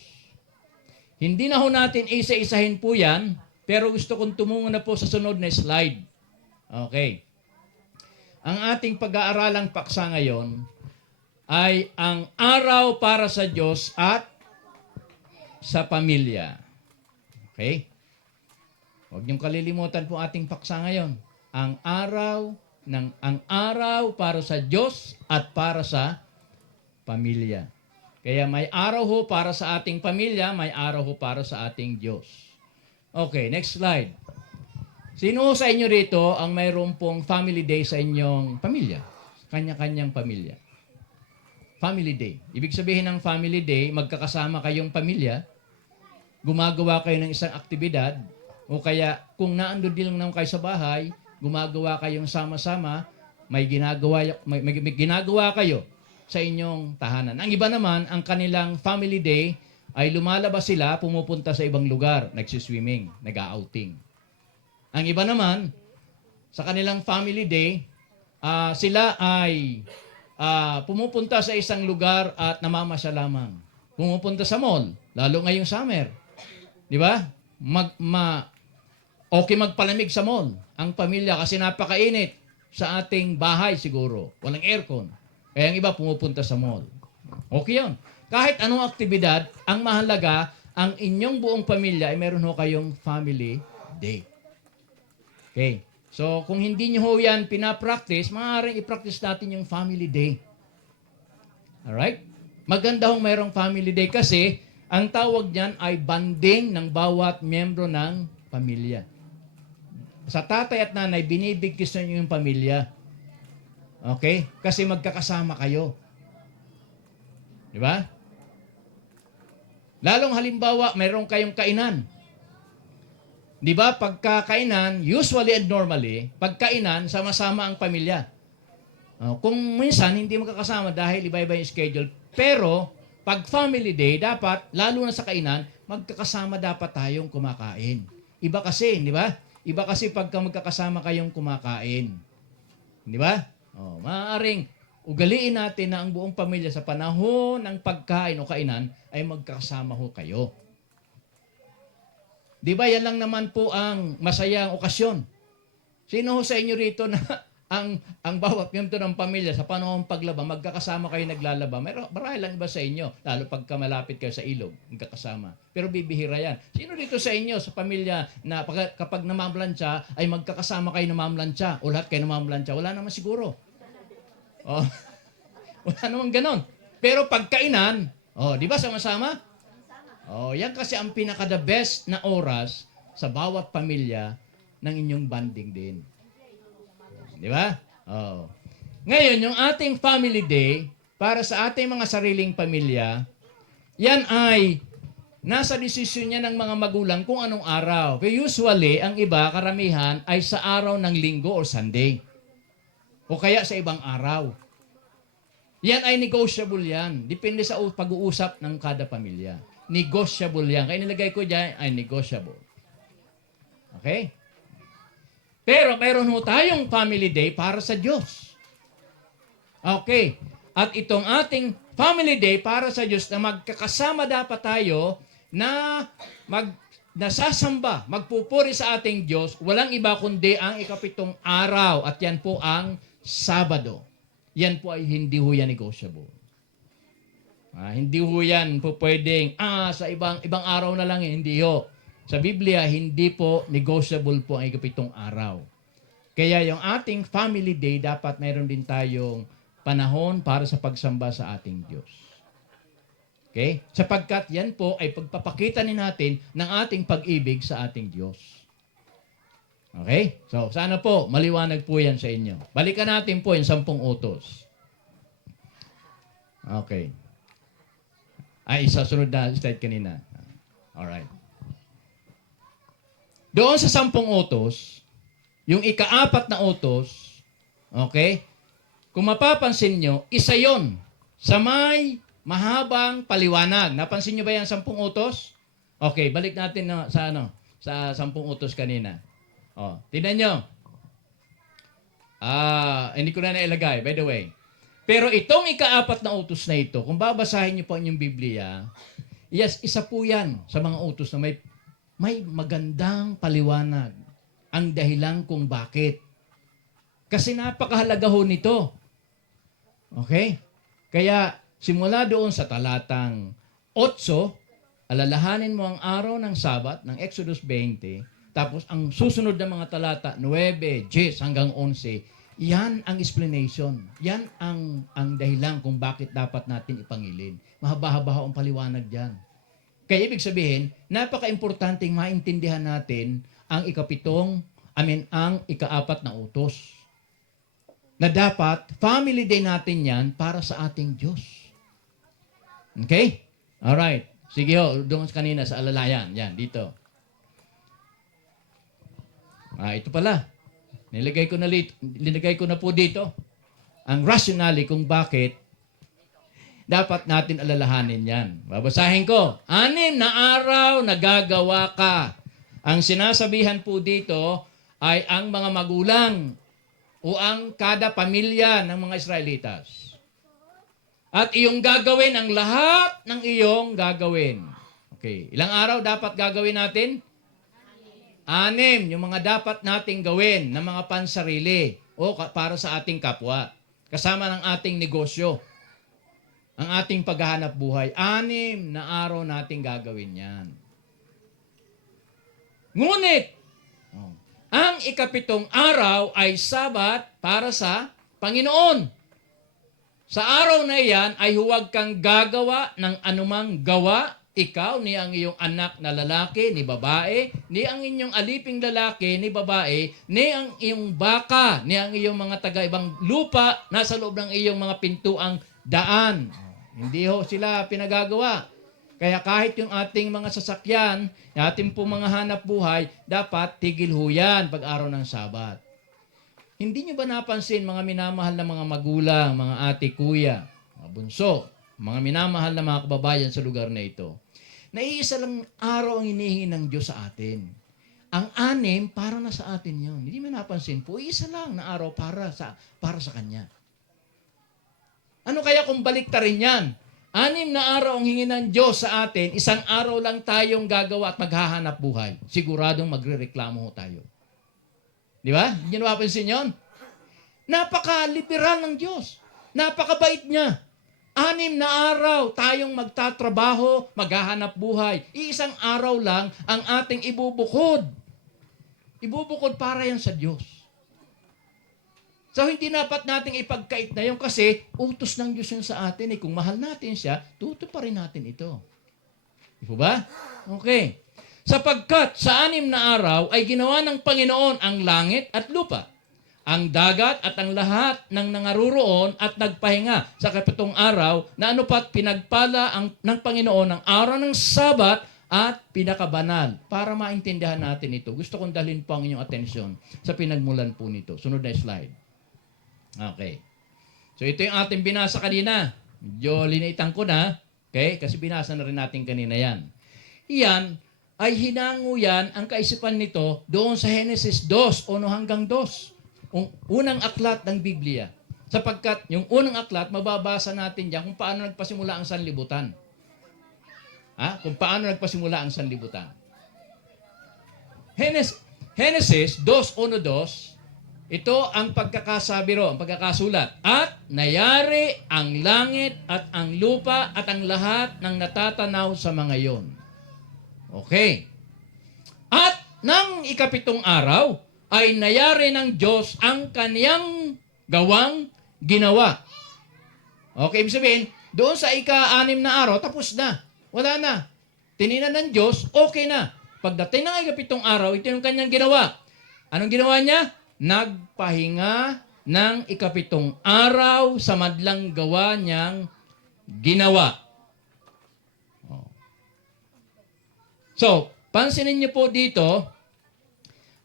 Hindi na ho natin isa-isahin po yan, pero gusto kong tumungo na po sa sunod na slide. Okay. Ang ating pag-aaralang paksa ngayon ay ang araw para sa Diyos at sa pamilya. Okay? Huwag niyong kalilimutan po ating paksa ngayon. Ang araw para sa Diyos at para sa pamilya. Kaya may araw ho para sa ating pamilya, may araw ho para sa ating Diyos. Okay, next slide. Sino sa inyo rito ang mayroon pong family day sa inyong pamilya? Kanya-kanyang pamilya. Family day. Ibig sabihin ng family day, magkakasama kayong pamilya, gumagawa kayo ng isang aktibidad, o kaya kung naandun din lang kayo sa bahay, gumagawa kayong sama-sama, may ginagawa kayo sa inyong tahanan. Ang iba naman, ang kanilang family day ay lumalabas sila, pumupunta sa ibang lugar, nagsiswimming, nag-outing. Ang iba naman, sa kanilang family day, sila ay pumupunta sa isang lugar at namamasya lamang. Pumupunta sa mall, lalo ngayong summer. Di ba? Okay magpalamig sa mall ang pamilya kasi napakainit sa ating bahay siguro. Walang aircon. Kaya ang iba pumupunta sa mall. Okay yun. Kahit anong aktibidad, ang mahalaga, ang inyong buong pamilya ay meron ho kayong family day. Okay. So, kung hindi nyo ho yan pinapractice, maaaring i-practice natin yung family day. Alright? Maganda hong mayroong family day kasi ang tawag niyan ay banding ng bawat miyembro ng pamilya. Sa tatay at nanay, binibigkis na yung pamilya. Okay? Kasi magkakasama kayo. Di ba? Lalong halimbawa, mayroon kayong kainan. Di ba? Pagkakainan, usually and normally, pagkainan, sama-sama ang pamilya. Kung minsan, hindi magkakasama dahil iba-iba yung schedule. Pero, pag family day, dapat, lalo na sa kainan, magkakasama dapat tayong kumakain. Iba kasi, di ba? Iba kasi pagka magkakasama kayong kumakain. Di ba? Maaaring ugaliin natin na ang buong pamilya sa panahon ng pagkain o kainan ay magkakasama ho kayo. Di ba yan lang naman po ang masayang okasyon? Sino ho sa inyo rito na ang bawat miyembro ng pamilya sa panahon paglaba, magkakasama kayo naglalaba? Marahil lang iba sa inyo, lalo pagka malapit kayo sa ilog, magkakasama. Pero bibihira yan. Sino dito sa inyo, sa pamilya, na kapag namamlansya, ay magkakasama kayo namamlansya, o lahat kayo namamlansya? Wala naman siguro. Wala naman ganon. Pero pagkainan, di ba sama-sama? Yan kasi ang pinaka-the best na oras sa bawat pamilya ng inyong banding din. Di ba? Ngayon, yung ating family day, para sa ating mga sariling pamilya, yan ay nasa desisyon niya ng mga magulang kung anong araw. Pero usually, ang iba, karamihan, ay sa araw ng linggo or Sunday. O kaya sa ibang araw. Yan ay negotiable yan. Depende sa pag-uusap ng kada pamilya. Negotiable yan. Kaya nilagay ko dyan ay negotiable. Okay? Pero mayroon ho tayong family day para sa Diyos. Okay. At itong ating family day para sa Diyos na magkakasama dapat tayo na nasasamba, magpupuri sa ating Diyos, walang iba kundi ang 7 araw at yan po ang Sabado. Yan po ay hindi ho yan negotiable. Hindi ho yan po pwedeng, sa ibang araw na lang, hindi ho. Sa Biblia, hindi po negotiable po ang 7 araw. Kaya yung ating family day, dapat mayroon din tayong panahon para sa pagsamba sa ating Diyos. Okay? Sapagkat yan po ay pagpapakita natin ng ating pag-ibig sa ating Diyos. Okay? So, sana po, maliwanag po yan sa inyo. Balikan natin po yung 10 utos. Okay. Ay, sa sunod na slide kanina. Alright. Doon sa 10 utos, yung ika-4 na utos, okay? Kung mapapansin nyo, isa yon sa may mahabang paliwanag. Napansin nyo ba yan 10 utos? Okay, balik natin sa 10 utos kanina. Tignan nyo. Hindi ko na nailagay, by the way. Pero itong ika-4 na utos na ito, kung babasahin nyo po ang inyong Biblia, yes, isa po yan sa mga utos na may magandang paliwanag. Ang dahilan kung bakit. Kasi napakahalaga ho nito. Okay? Kaya simula doon sa talatang 8, alalahanin mo ang araw ng Sabat ng Exodus 20, tapos ang susunod na mga talata 9, 10 hanggang 11, yan ang explanation. Yan ang dahilan kung bakit dapat natin ipangilin. Mahaba-haba ang paliwanag diyan. Kaya ibig sabihin, napaka-importanteng maintindihan natin ang ang ika-4 na utos. Na dapat, family day natin yan para sa ating Diyos. Okay? Alright. Sige ho, doon kanina sa alalayan. Yan, dito. Ito pala. Nilagay ko na po dito ang rationale kung bakit dapat natin alalahanin yan. Babasahin ko. 6 na araw nagagawa ka. Ang sinasabihan po dito ay ang mga magulang o ang kada pamilya ng mga Israelitas. At iyong gagawin ang lahat ng iyong gagawin. Okay. Ilang araw dapat gagawin natin? 6. Yung mga dapat nating gawin ng mga pansarili o para sa ating kapwa. Kasama ng ating negosyo. Ang ating paghahanap buhay. 6 na araw nating gagawin yan. Ngunit, ang ika-7 araw ay Sabat para sa Panginoon. Sa araw na iyan ay huwag kang gagawa ng anumang gawa, ikaw, ni ang iyong anak na lalaki, ni babae, ni ang inyong aliping lalaki, ni babae, ni ang iyong baka, ni ang iyong mga taga-ibang lupa, nasa loob ng iyong mga pintuang daan. Hindi ho sila pinagagawa. Kaya kahit yung ating mga sasakyan, yung ating po mga hanap buhay, dapat tigil ho yan pag araw ng Sabat. Hindi nyo ba napansin, mga minamahal na mga magulang, mga ate, kuya, mga bunso, mga minamahal na mga kababayan sa lugar na ito, na iisa lang araw ang hinihingi ng Diyos sa atin. Ang 6, para na sa atin yun. Hindi mo napansin po, isa lang na araw para sa Kanya. Ano kaya kung baliktarin yan? 6 na araw ang hingi ng Diyos sa atin, 1 araw lang tayong gagawa at maghahanap buhay. Siguradong magrereklamo tayo. Di ba? Hindi nyo napapansin yun? Napaka-liberal ng Diyos. Napakabait niya. 6 na araw tayong magtatrabaho, maghahanap buhay. 1 araw lang ang ating ibubukod. Ibubukod para yan sa Diyos. So, hindi dapat nating ipagkait na yun kasi utos ng Diyos yun sa atin. Kung mahal natin siya, tutuparin natin ito. Di ba? Okay. Sapagkat sa 6 na araw ay ginawa ng Panginoon ang langit at lupa, ang dagat at ang lahat ng nangaruroon at nagpahinga sa 7 araw na anupat pinagpala ng Panginoon ang araw ng Sabat at pinakabanal. Para maintindihan natin ito, gusto kong dalhin po ang inyong atensyon sa pinagmulan po nito. Sunod na slide. Okay. So ito yung ating binasa kanina. Medyo linaitan ko na. Okay? Kasi binasa na rin natin kanina yan. Iyan ay hinango yan ang kaisipan nito doon sa Genesis 2, 1 hanggang 2. Unang aklat ng Biblia. Sapagkat yung unang aklat, mababasa natin diyan kung paano nagpasimula ang sanlibutan. Kung paano nagpasimula ang sanlibutan. Genesis 2:1-2, ito ang pagkakasabi ro, ang pagkakasulat. At nayari ang langit at ang lupa at ang lahat ng natatanaw sa mga iyon. Okay. At nang ika-7 araw, ay nayari ng Diyos ang kaniyang gawang ginawa. Okay, ibig sabihin, doon sa ika-6 na araw, tapos na. Wala na. Tininan ng Diyos, okay na. Pagdating ng ika-7 araw, ito yung kanyang ginawa. Anong ginawa niya? Nagpahinga ng ikapitong araw sa madlang gawa niyang ginawa. Oh. So, pansinin niyo po dito,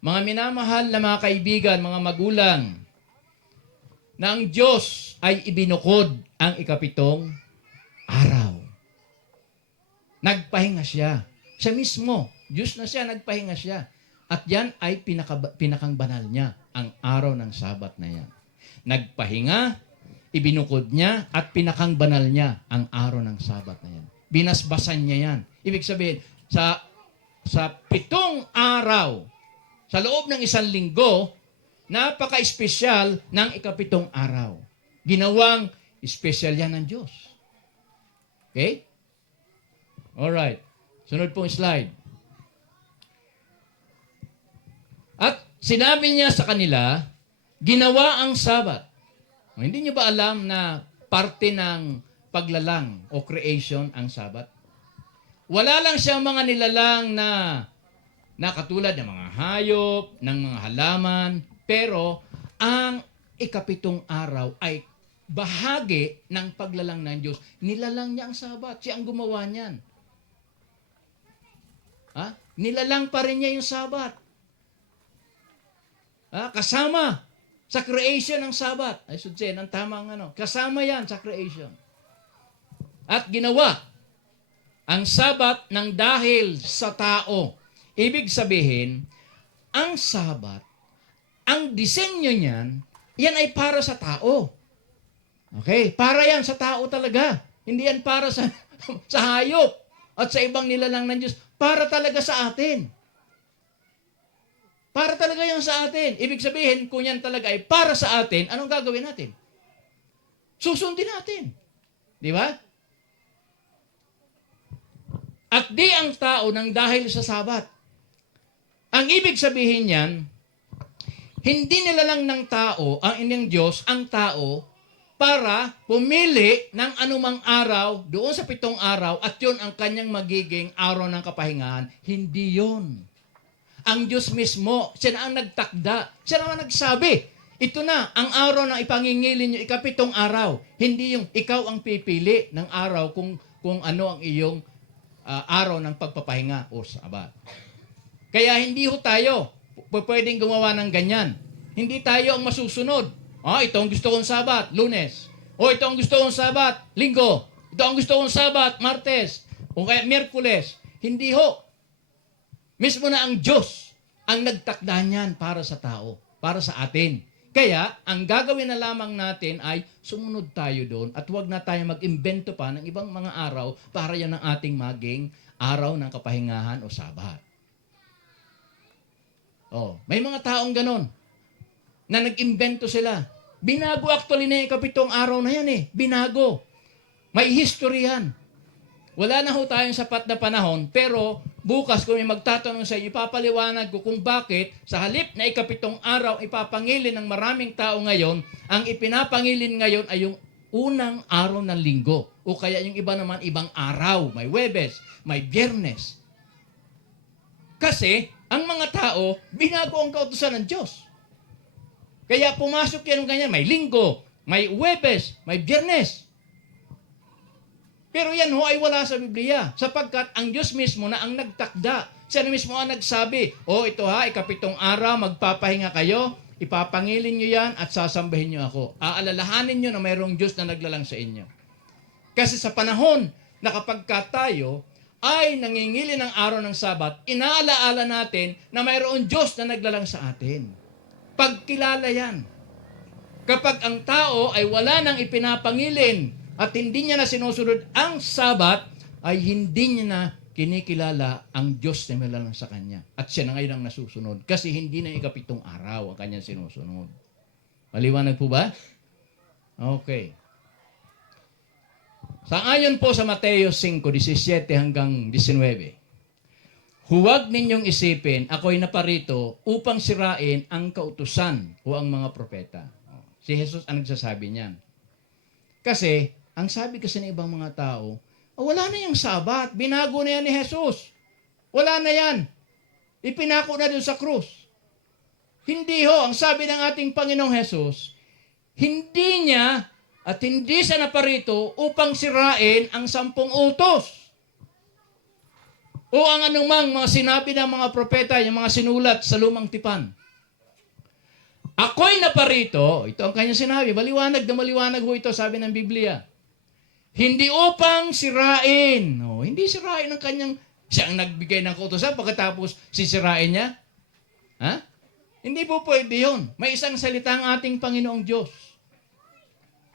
mga minamahal na mga kaibigan, mga magulang, na ang Diyos ay ibinukod ang ikapitong araw. Nagpahinga siya. Siya mismo, Diyos na siya, nagpahinga siya. At yan ay pinakang banal niya, ang araw ng Sabat na yan. Nagpahinga, ibinukod niya, at pinakang banal niya ang araw ng Sabat na yan. Binasbasan niya yan. Ibig sabihin, sa 7 araw, sa loob ng 1 linggo, napaka-espesyal ng ikapitong araw. Ginawang espesyal yan ng Diyos. Okay? Alright. Sunod pong slide. At sinabi niya sa kanila, ginawa ang Sabat. Hindi niyo ba alam na parte ng paglalang o creation ang Sabat? Wala lang siyang mga nilalang na katulad ng mga hayop, ng mga halaman, pero ang ikapitong araw ay bahagi ng paglalang ng Diyos. Nilalang niya ang Sabat. Siya ang gumawa niyan. Nilalang pa rin niya yung Sabat. Kasama sa creation ng Sabat. I should say, ng tamang kasama yan sa creation. At ginawa ang Sabat ng dahil sa tao. Ibig sabihin, ang Sabat, ang disenyo niyan, yan ay para sa tao. Okay? Para yan sa tao talaga. Hindi yan para sa hayop at sa ibang nilalang ng Diyos. Para talaga sa atin. Para talaga yan sa atin. Ibig sabihin, kung yan talaga ay para sa atin, anong gagawin natin? Susundin natin. Di ba? At di ang tao ng dahil sa Sabat. Ang ibig sabihin niyan, hindi nilalang ng tao, ang inyong Diyos, ang tao, para pumili ng anumang araw doon sa 7 araw at yun ang kanyang magiging araw ng kapahingahan. Hindi yun. Ang Diyos mismo, siya na ang nagtakda. Siya na ang nagsabi, ito na, ang araw na ipangingilin nyo, 7 araw. Hindi yung ikaw ang pipili ng araw kung ano ang iyong araw ng pagpapahinga o Sabat. Kaya hindi ho tayo pwedeng gumawa ng ganyan. Hindi tayo ang masusunod. Ito ang gusto kong Sabat, Lunes. Ito ang gusto kong Sabat, Linggo. Ito ang gusto kong Sabat, Martes. O kaya Miyerkules. Hindi ho. Mismo na ang Diyos ang nagtakda niyan para sa tao, para sa atin. Kaya, ang gagawin na lamang natin ay sumunod tayo doon at huwag na tayo mag-imbento pa ng ibang mga araw para yan ang ating maging araw ng kapahingahan o Sabat. May mga taong ganon na nag-imbento sila. Binago actually na yung 7 araw na yan Binago. May history yan. Wala na ho tayong sapat na panahon, pero bukas kung may magtatanong sa inyo, ipapaliwanag ko kung bakit sa halip na 7 araw ipapangilin ng maraming tao ngayon, ang ipinapangilin ngayon ay yung unang araw ng linggo. O kaya yung iba naman ibang araw. May Huwebes, may Biyernes. Kasi, ang mga tao, binago ang kautusan ng Diyos. Kaya pumasok yan ng ganyan, may Linggo, may Huwebes, may Biyernes. Pero yan ho ay wala sa Biblia, sapagkat ang Diyos mismo na ang nagtakda. Siya na mismo ang nagsabi, ito 7 araw, magpapahinga kayo, ipapangilin nyo yan at sasambahin nyo ako. Aalalahanin nyo na mayroong Diyos na naglalang sa inyo. Kasi sa panahon na kapag tayo ay nangingili ng araw ng Sabat, inaalaala natin na mayroong Diyos na naglalang sa atin. Pagkilala yan. Kapag ang tao ay wala nang ipinapangilin at hindi niya na sinusunod ang Sabat, ay hindi niya na kinikilala ang Diyos na naglalang sa kanya. At siya na ngayon ang nasusunod. Kasi hindi na 7 araw ang kanyang sinusunod. Maliwanag po ba? Okay. Ayon po sa Mateo 5:17 hanggang 19, huwag ninyong isipin, ako'y naparito upang sirain ang kautusan o ang mga propeta. Si Jesus ang nagsasabi niyan. Kasi, ang sabi kasi ng ibang mga tao, wala na yung Sabat, binago na yan ni Jesus. Wala na yan. Ipinako na doon sa krus. Hindi ho, ang sabi ng ating Panginoong Hesus, hindi niya at hindi siya naparito upang sirain ang 10 utos. O ang anumang mga sinabi ng mga propeta, yung mga sinulat sa lumang tipan. Ako'y naparito, ito ang kanyang sinabi, maliwanag na maliwanag ho ito, sabi ng Biblia. Hindi upang sirain. No, hindi sirain ang kanyang, siya ang nagbigay ng kautusan pagkatapos sisirain niya. Ha? Hindi po pwede yun. May isang salita ang ating Panginoong Diyos.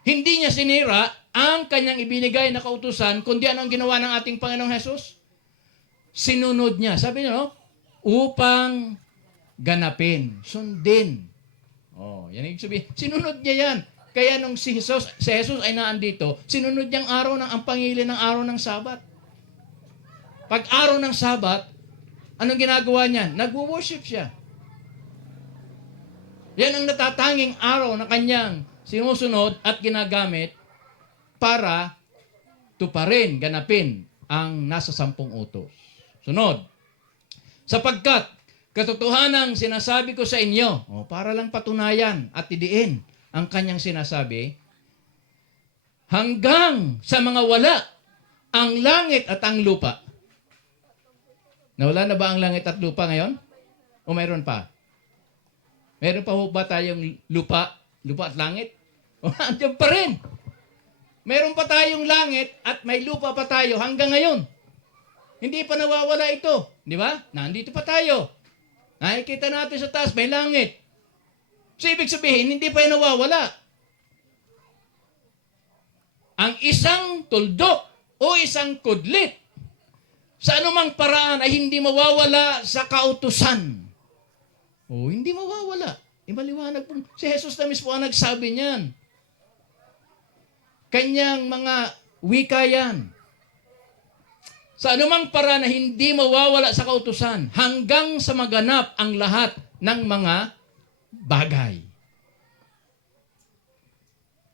Hindi niya sinira ang kanyang ibinigay na kautusan, kundi ano ang ginawa ng ating Panginoong Hesus? Sinunod niya. Sabi niya, no? Upang ganapin, sundin. Oh, yan ibig sabihin. Sinunod niya yan. Kaya nung si Jesus ay naandito, sinunod niyang araw ng ang pangili ng araw ng Sabat. Pag araw ng Sabat, anong ginagawa niya? Nagwo-worship siya. Yan ang natatanging araw na kanyang sinusunod at ginagamit para tuparin, ganapin ang nasa 10 utos. Sunod. Sapagkat katotohanang sinasabi ko sa inyo, para lang patunayan at idiin ang kanyang sinasabi, hanggang sa mga wala ang langit at ang lupa. Nawala na ba ang langit at lupa ngayon? O mayroon pa? Meron pa ho ba tayong lupa at langit? O andyan pa rin. Meron pa tayong langit at may lupa pa tayo hanggang ngayon. Hindi pa nawawala ito. Di ba? Nandito pa tayo. Nakikita natin sa taas, may langit. So, ibig sabihin, hindi pa yan nawawala. Ang isang tuldok o isang kudlit sa anumang paraan ay hindi mawawala sa kautusan. O, hindi mawawala. Maliwanag po. Si Jesus na mismo ang nagsabi niyan. Kanyang mga wika yan. Sa anumang paraan na hindi mawawala sa kautusan hanggang sa maganap ang lahat ng mga bagay.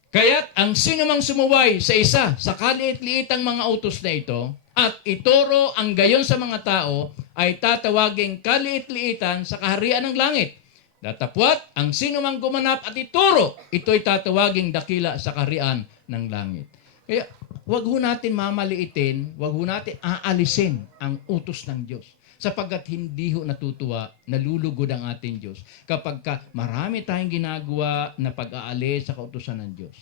Kaya't ang sinumang sumuway sa isa sa kaliit-liitang mga utos na ito at ituro ang gayon sa mga tao ay tatawaging kaliit-liitan sa kaharian ng langit. Datapwat, ang sinumang gumanap at ituro, ito'y tatawaging dakila sa kaharian ng langit. Kaya, wag ho natin mamaliitin, wag ho natin aalisin ang utos ng Diyos. Sapagkat hindi ho natutuwa, nalulugod ang ating Diyos kapag marami tayong ginagawa na pag-aalis sa kautusan ng Diyos.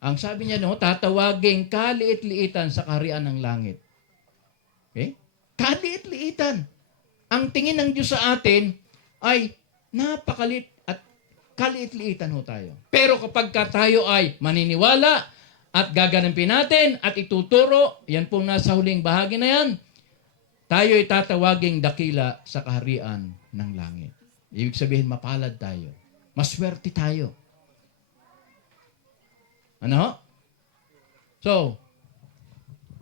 Ang sabi niya, no, tatawaging kaliit-liitan sa kaharian ng langit. Okay? Kaliit-liitan. Ang tingin ng Diyos sa atin ay napakalit at kaliit-liitan ho tayo. Pero kapag tayo ay maniniwala at gaganapin natin at ituturo, yan pong nasa huling bahagi na yan, tayo ay tatawaging dakila sa kaharian ng langit. Ibig sabihin, mapalad tayo. Maswerte tayo. Ano? So,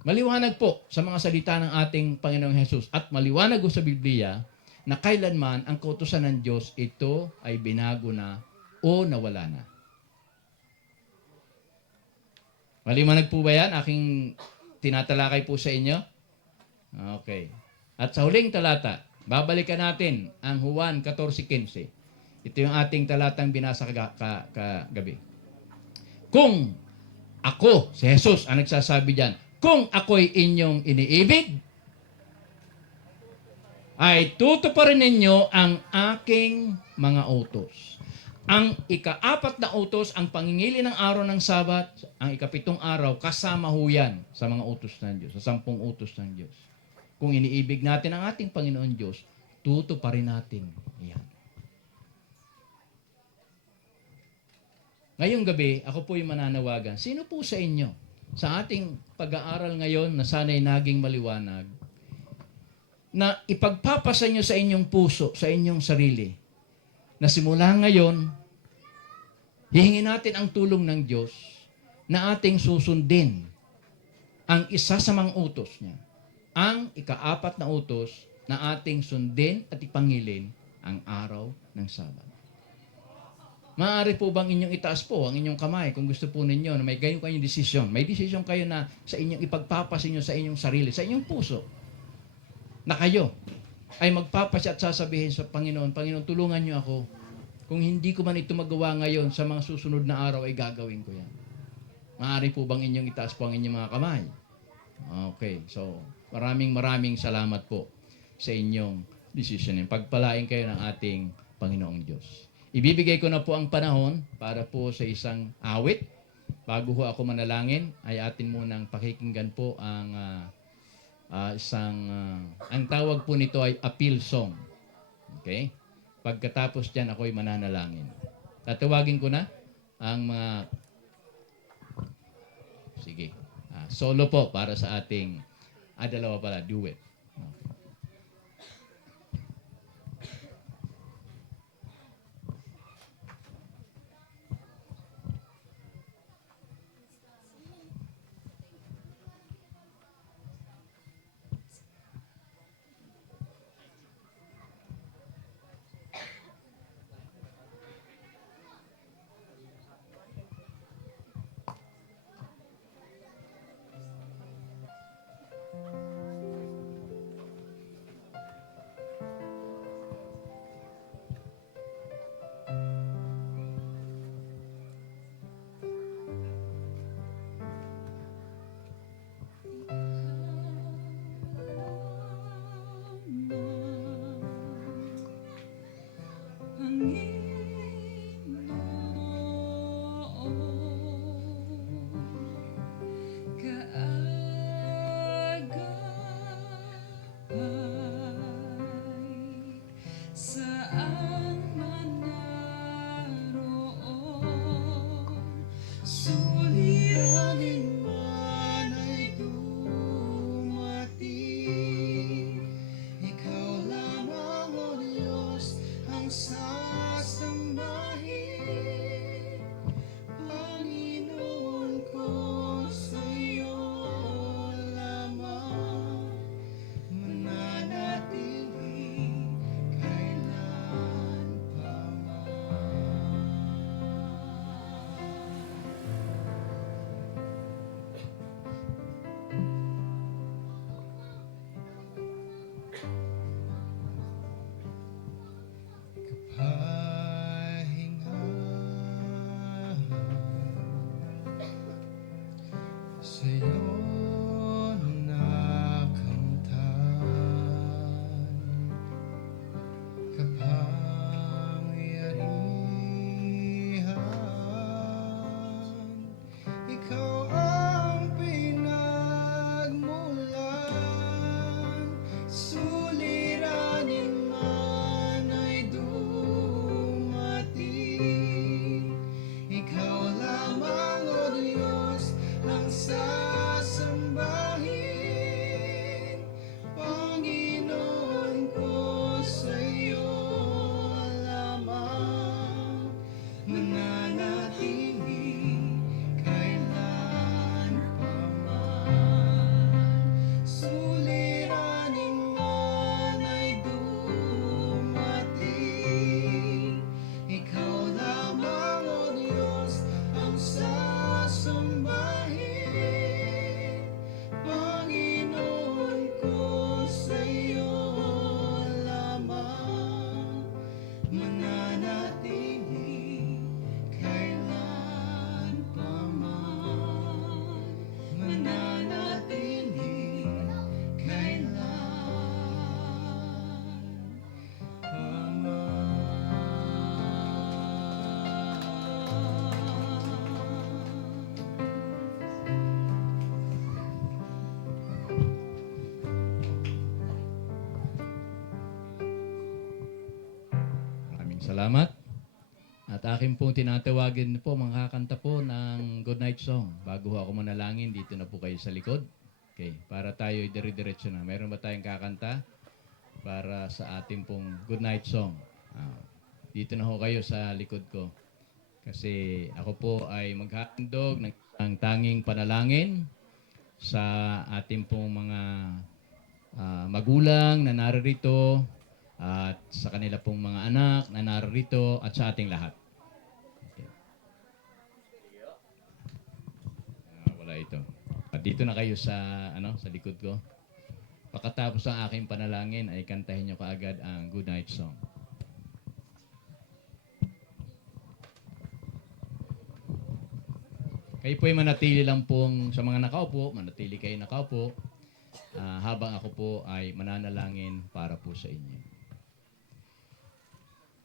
maliwanag po sa mga salita ng ating Panginoong Hesus at maliwanag po sa Biblia na kailanman ang kautusan ng Diyos, ito ay binago na o nawala na. Maliwanag po ba yan? Aking tinatalakay po sa inyo? Okay. At sa huling talata, babalikan natin ang Juan 14:15. Ito yung ating talatang binasa kagabi. Kung ako, si Jesus ang nagsasabi diyan, kung ako'y inyong iniibig, ay tutuparin ninyo ang aking mga utos. Ang ika-4 na utos, ang pangingili ng araw ng Sabat, ang ika-7 araw, kasama ho yan sa mga utos ng Diyos, sa 10 utos ng Diyos. Kung iniibig natin ang ating Panginoon Diyos, tutuparin natin yan. Ngayong gabi, ako po'y mananawagan. Sino po sa inyo, sa ating pag-aaral ngayon na sana'y naging maliwanag, na ipagpapasa nyo sa inyong puso, sa inyong sarili, na simula ngayon, hihingin natin ang tulong ng Diyos na ating susundin ang isa sa mga utos niya. Ang ika-4 na utos na ating sundin at ipangilin ang araw ng Sabat. Maaari po bang inyong itaas po ang inyong kamay kung gusto po ninyo na may gayon kayong desisyon. May desisyon kayo na sa inyong ipagpapasa nyo sa inyong sarili, sa inyong puso, na kayo ay magpapasya at sasabihin sa Panginoon, Panginoon, tulungan niyo ako. Kung hindi ko man ito magawa ngayon, sa mga susunod na araw ay gagawin ko yan. Maaari po bang inyong itaas po ang inyong mga kamay? Okay, so maraming salamat po sa inyong decision. Pagpalain kayo ng ating Panginoong Diyos. Ibibigay ko na po ang panahon para po sa isang awit. Bago ho ako manalangin, ay atin munang pakikinggan po ang ang tawag po nito ay appeal song. Okay? Pagkatapos dyan, ako'y mananalangin. Tatawagin ko na ang mga... Sige. Solo po para sa ating... dalawa pala. Duet. Salamat. At akin pong tinatawagin po, mga kakanta po ng Good Night Song. Bago ako manalangin, dito na po kayo sa likod. Okay, para tayo dire-diretso na. Meron ba tayong kakanta para sa ating pong Good Night Song? Dito na ho kayo sa likod ko. Kasi ako po ay maghahandog ng isang tanging panalangin sa ating pong mga magulang na naririto, at sa kanila pong mga anak na narito at sa ating lahat. Okay. Wala ito. At dito na kayo sa sa likod ko. Pagkatapos ang aking panalangin ay kantahin nyo kaagad ang good night song. Kayo po'y manatili lang pong sa mga nakaupo, manatili kayo nakaupo habang ako po ay mananalangin para po sa inyo.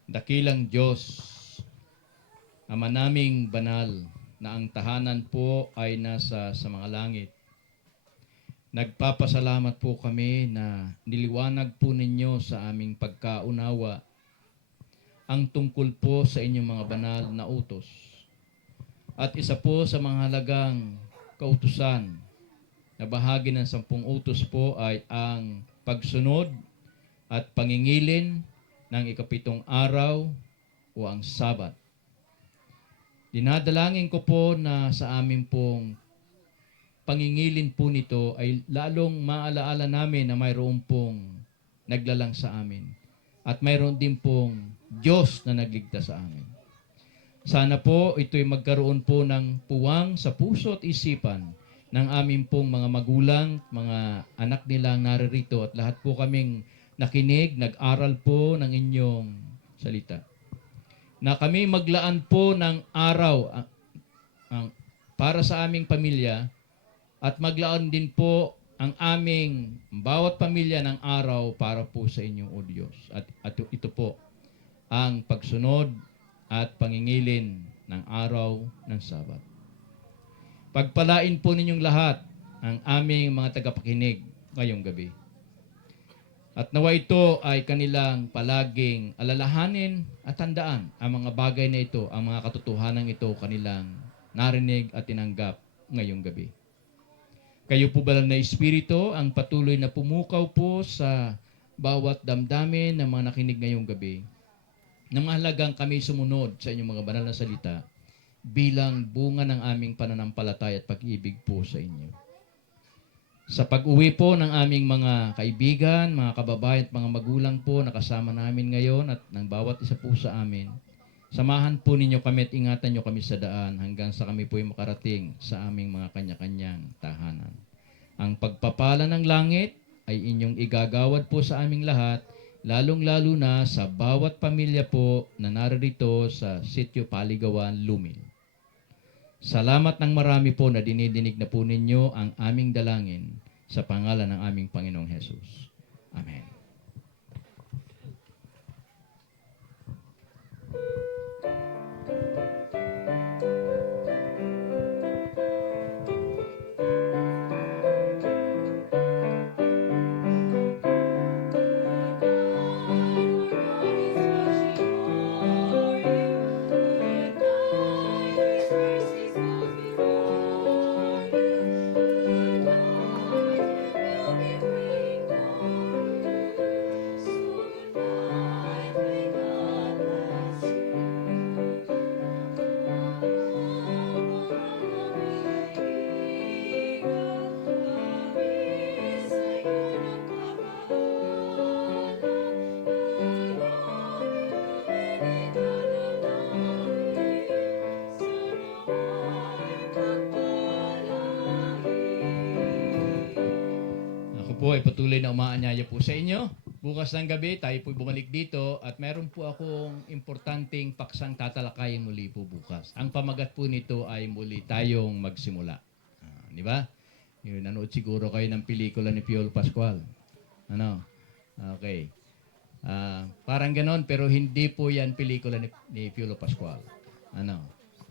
Dakilang Diyos, Ama naming banal, na ang tahanan po ay nasa sa mga langit. Nagpapasalamat po kami na niliwanag po ninyo sa aming pagkaunawa ang tungkol po sa inyong mga banal na utos. At isa po sa mga halagang kautusan na bahagi ng 10 utos po ay ang pagsunod at pangingilin ng 7 araw o ang Sabat. Dinadalangin ko po na sa amin pong pangingilin po nito ay lalong maalaala namin na mayroon pong naglalang sa amin. At mayroon din pong Diyos na nagligtas sa amin. Sana po ito'y magkaroon po ng puwang sa puso at isipan ng aming pong mga magulang, mga anak nilang naririto at lahat po kaming nakinig, nag-aral po ng inyong salita. Na kami maglaan po ng araw para sa aming pamilya at maglaan din po ang aming bawat pamilya ng araw para po sa inyong O Diyos. At ito po ang pagsunod at pangingilin ng araw ng Sabat. Pagpalain po ninyong lahat ang aming mga tagapakinig ngayong gabi. At nawa ito ay kanilang palaging alalahanin at tandaan ang mga bagay na ito, ang mga katotohanan ito kanilang narinig at tinanggap ngayong gabi. Kayo po ba na Espiritu ang patuloy na pumukaw po sa bawat damdamin ng mga nakinig ngayong gabi, na mahalagang kami sumunod sa inyong mga banal na salita bilang bunga ng aming pananampalataya at pag-ibig po sa inyo. Sa pag-uwi po ng aming mga kaibigan, mga kababayan at mga magulang po na kasama namin ngayon at ng bawat isa po sa amin, samahan po ninyo kami at ingatan nyo kami sa daan hanggang sa kami po ay makarating sa aming mga kanya-kanyang tahanan. Ang pagpapala ng langit ay inyong igagawad po sa aming lahat, lalong-lalo na sa bawat pamilya po na naririto sa Sitio Paligawan, Lumil. Salamat ng marami po na dinidinig na po ninyo ang aming dalangin sa pangalan ng aming Panginoong Hesus. Amen. Po ay patuloy na umaanyaya po sa inyo. Bukas ng gabi, tayo po bumalik dito at meron po akong importanteng paksang tatalakayin muli po bukas. Ang pamagat po nito ay muli tayong magsimula. Di ba? Nanood siguro kayo ng pelikula ni Piolo Pascual. Ano? Okay. Parang ganon, pero hindi po yan pelikula ni Piolo Pascual. Ano?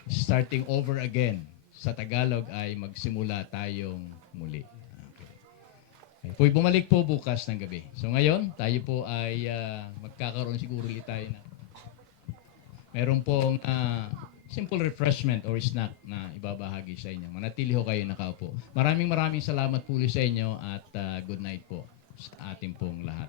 Starting over again. Sa Tagalog ay magsimula tayong muli. Po'y bumalik po bukas ng gabi. So ngayon, tayo po ay magkakaroon siguro ulit tayo na meron pong simple refreshment or snack na ibabahagi sa inyo. Manatili ho kayo nakaupo. Maraming salamat po sa inyo at good night po sa ating pong lahat.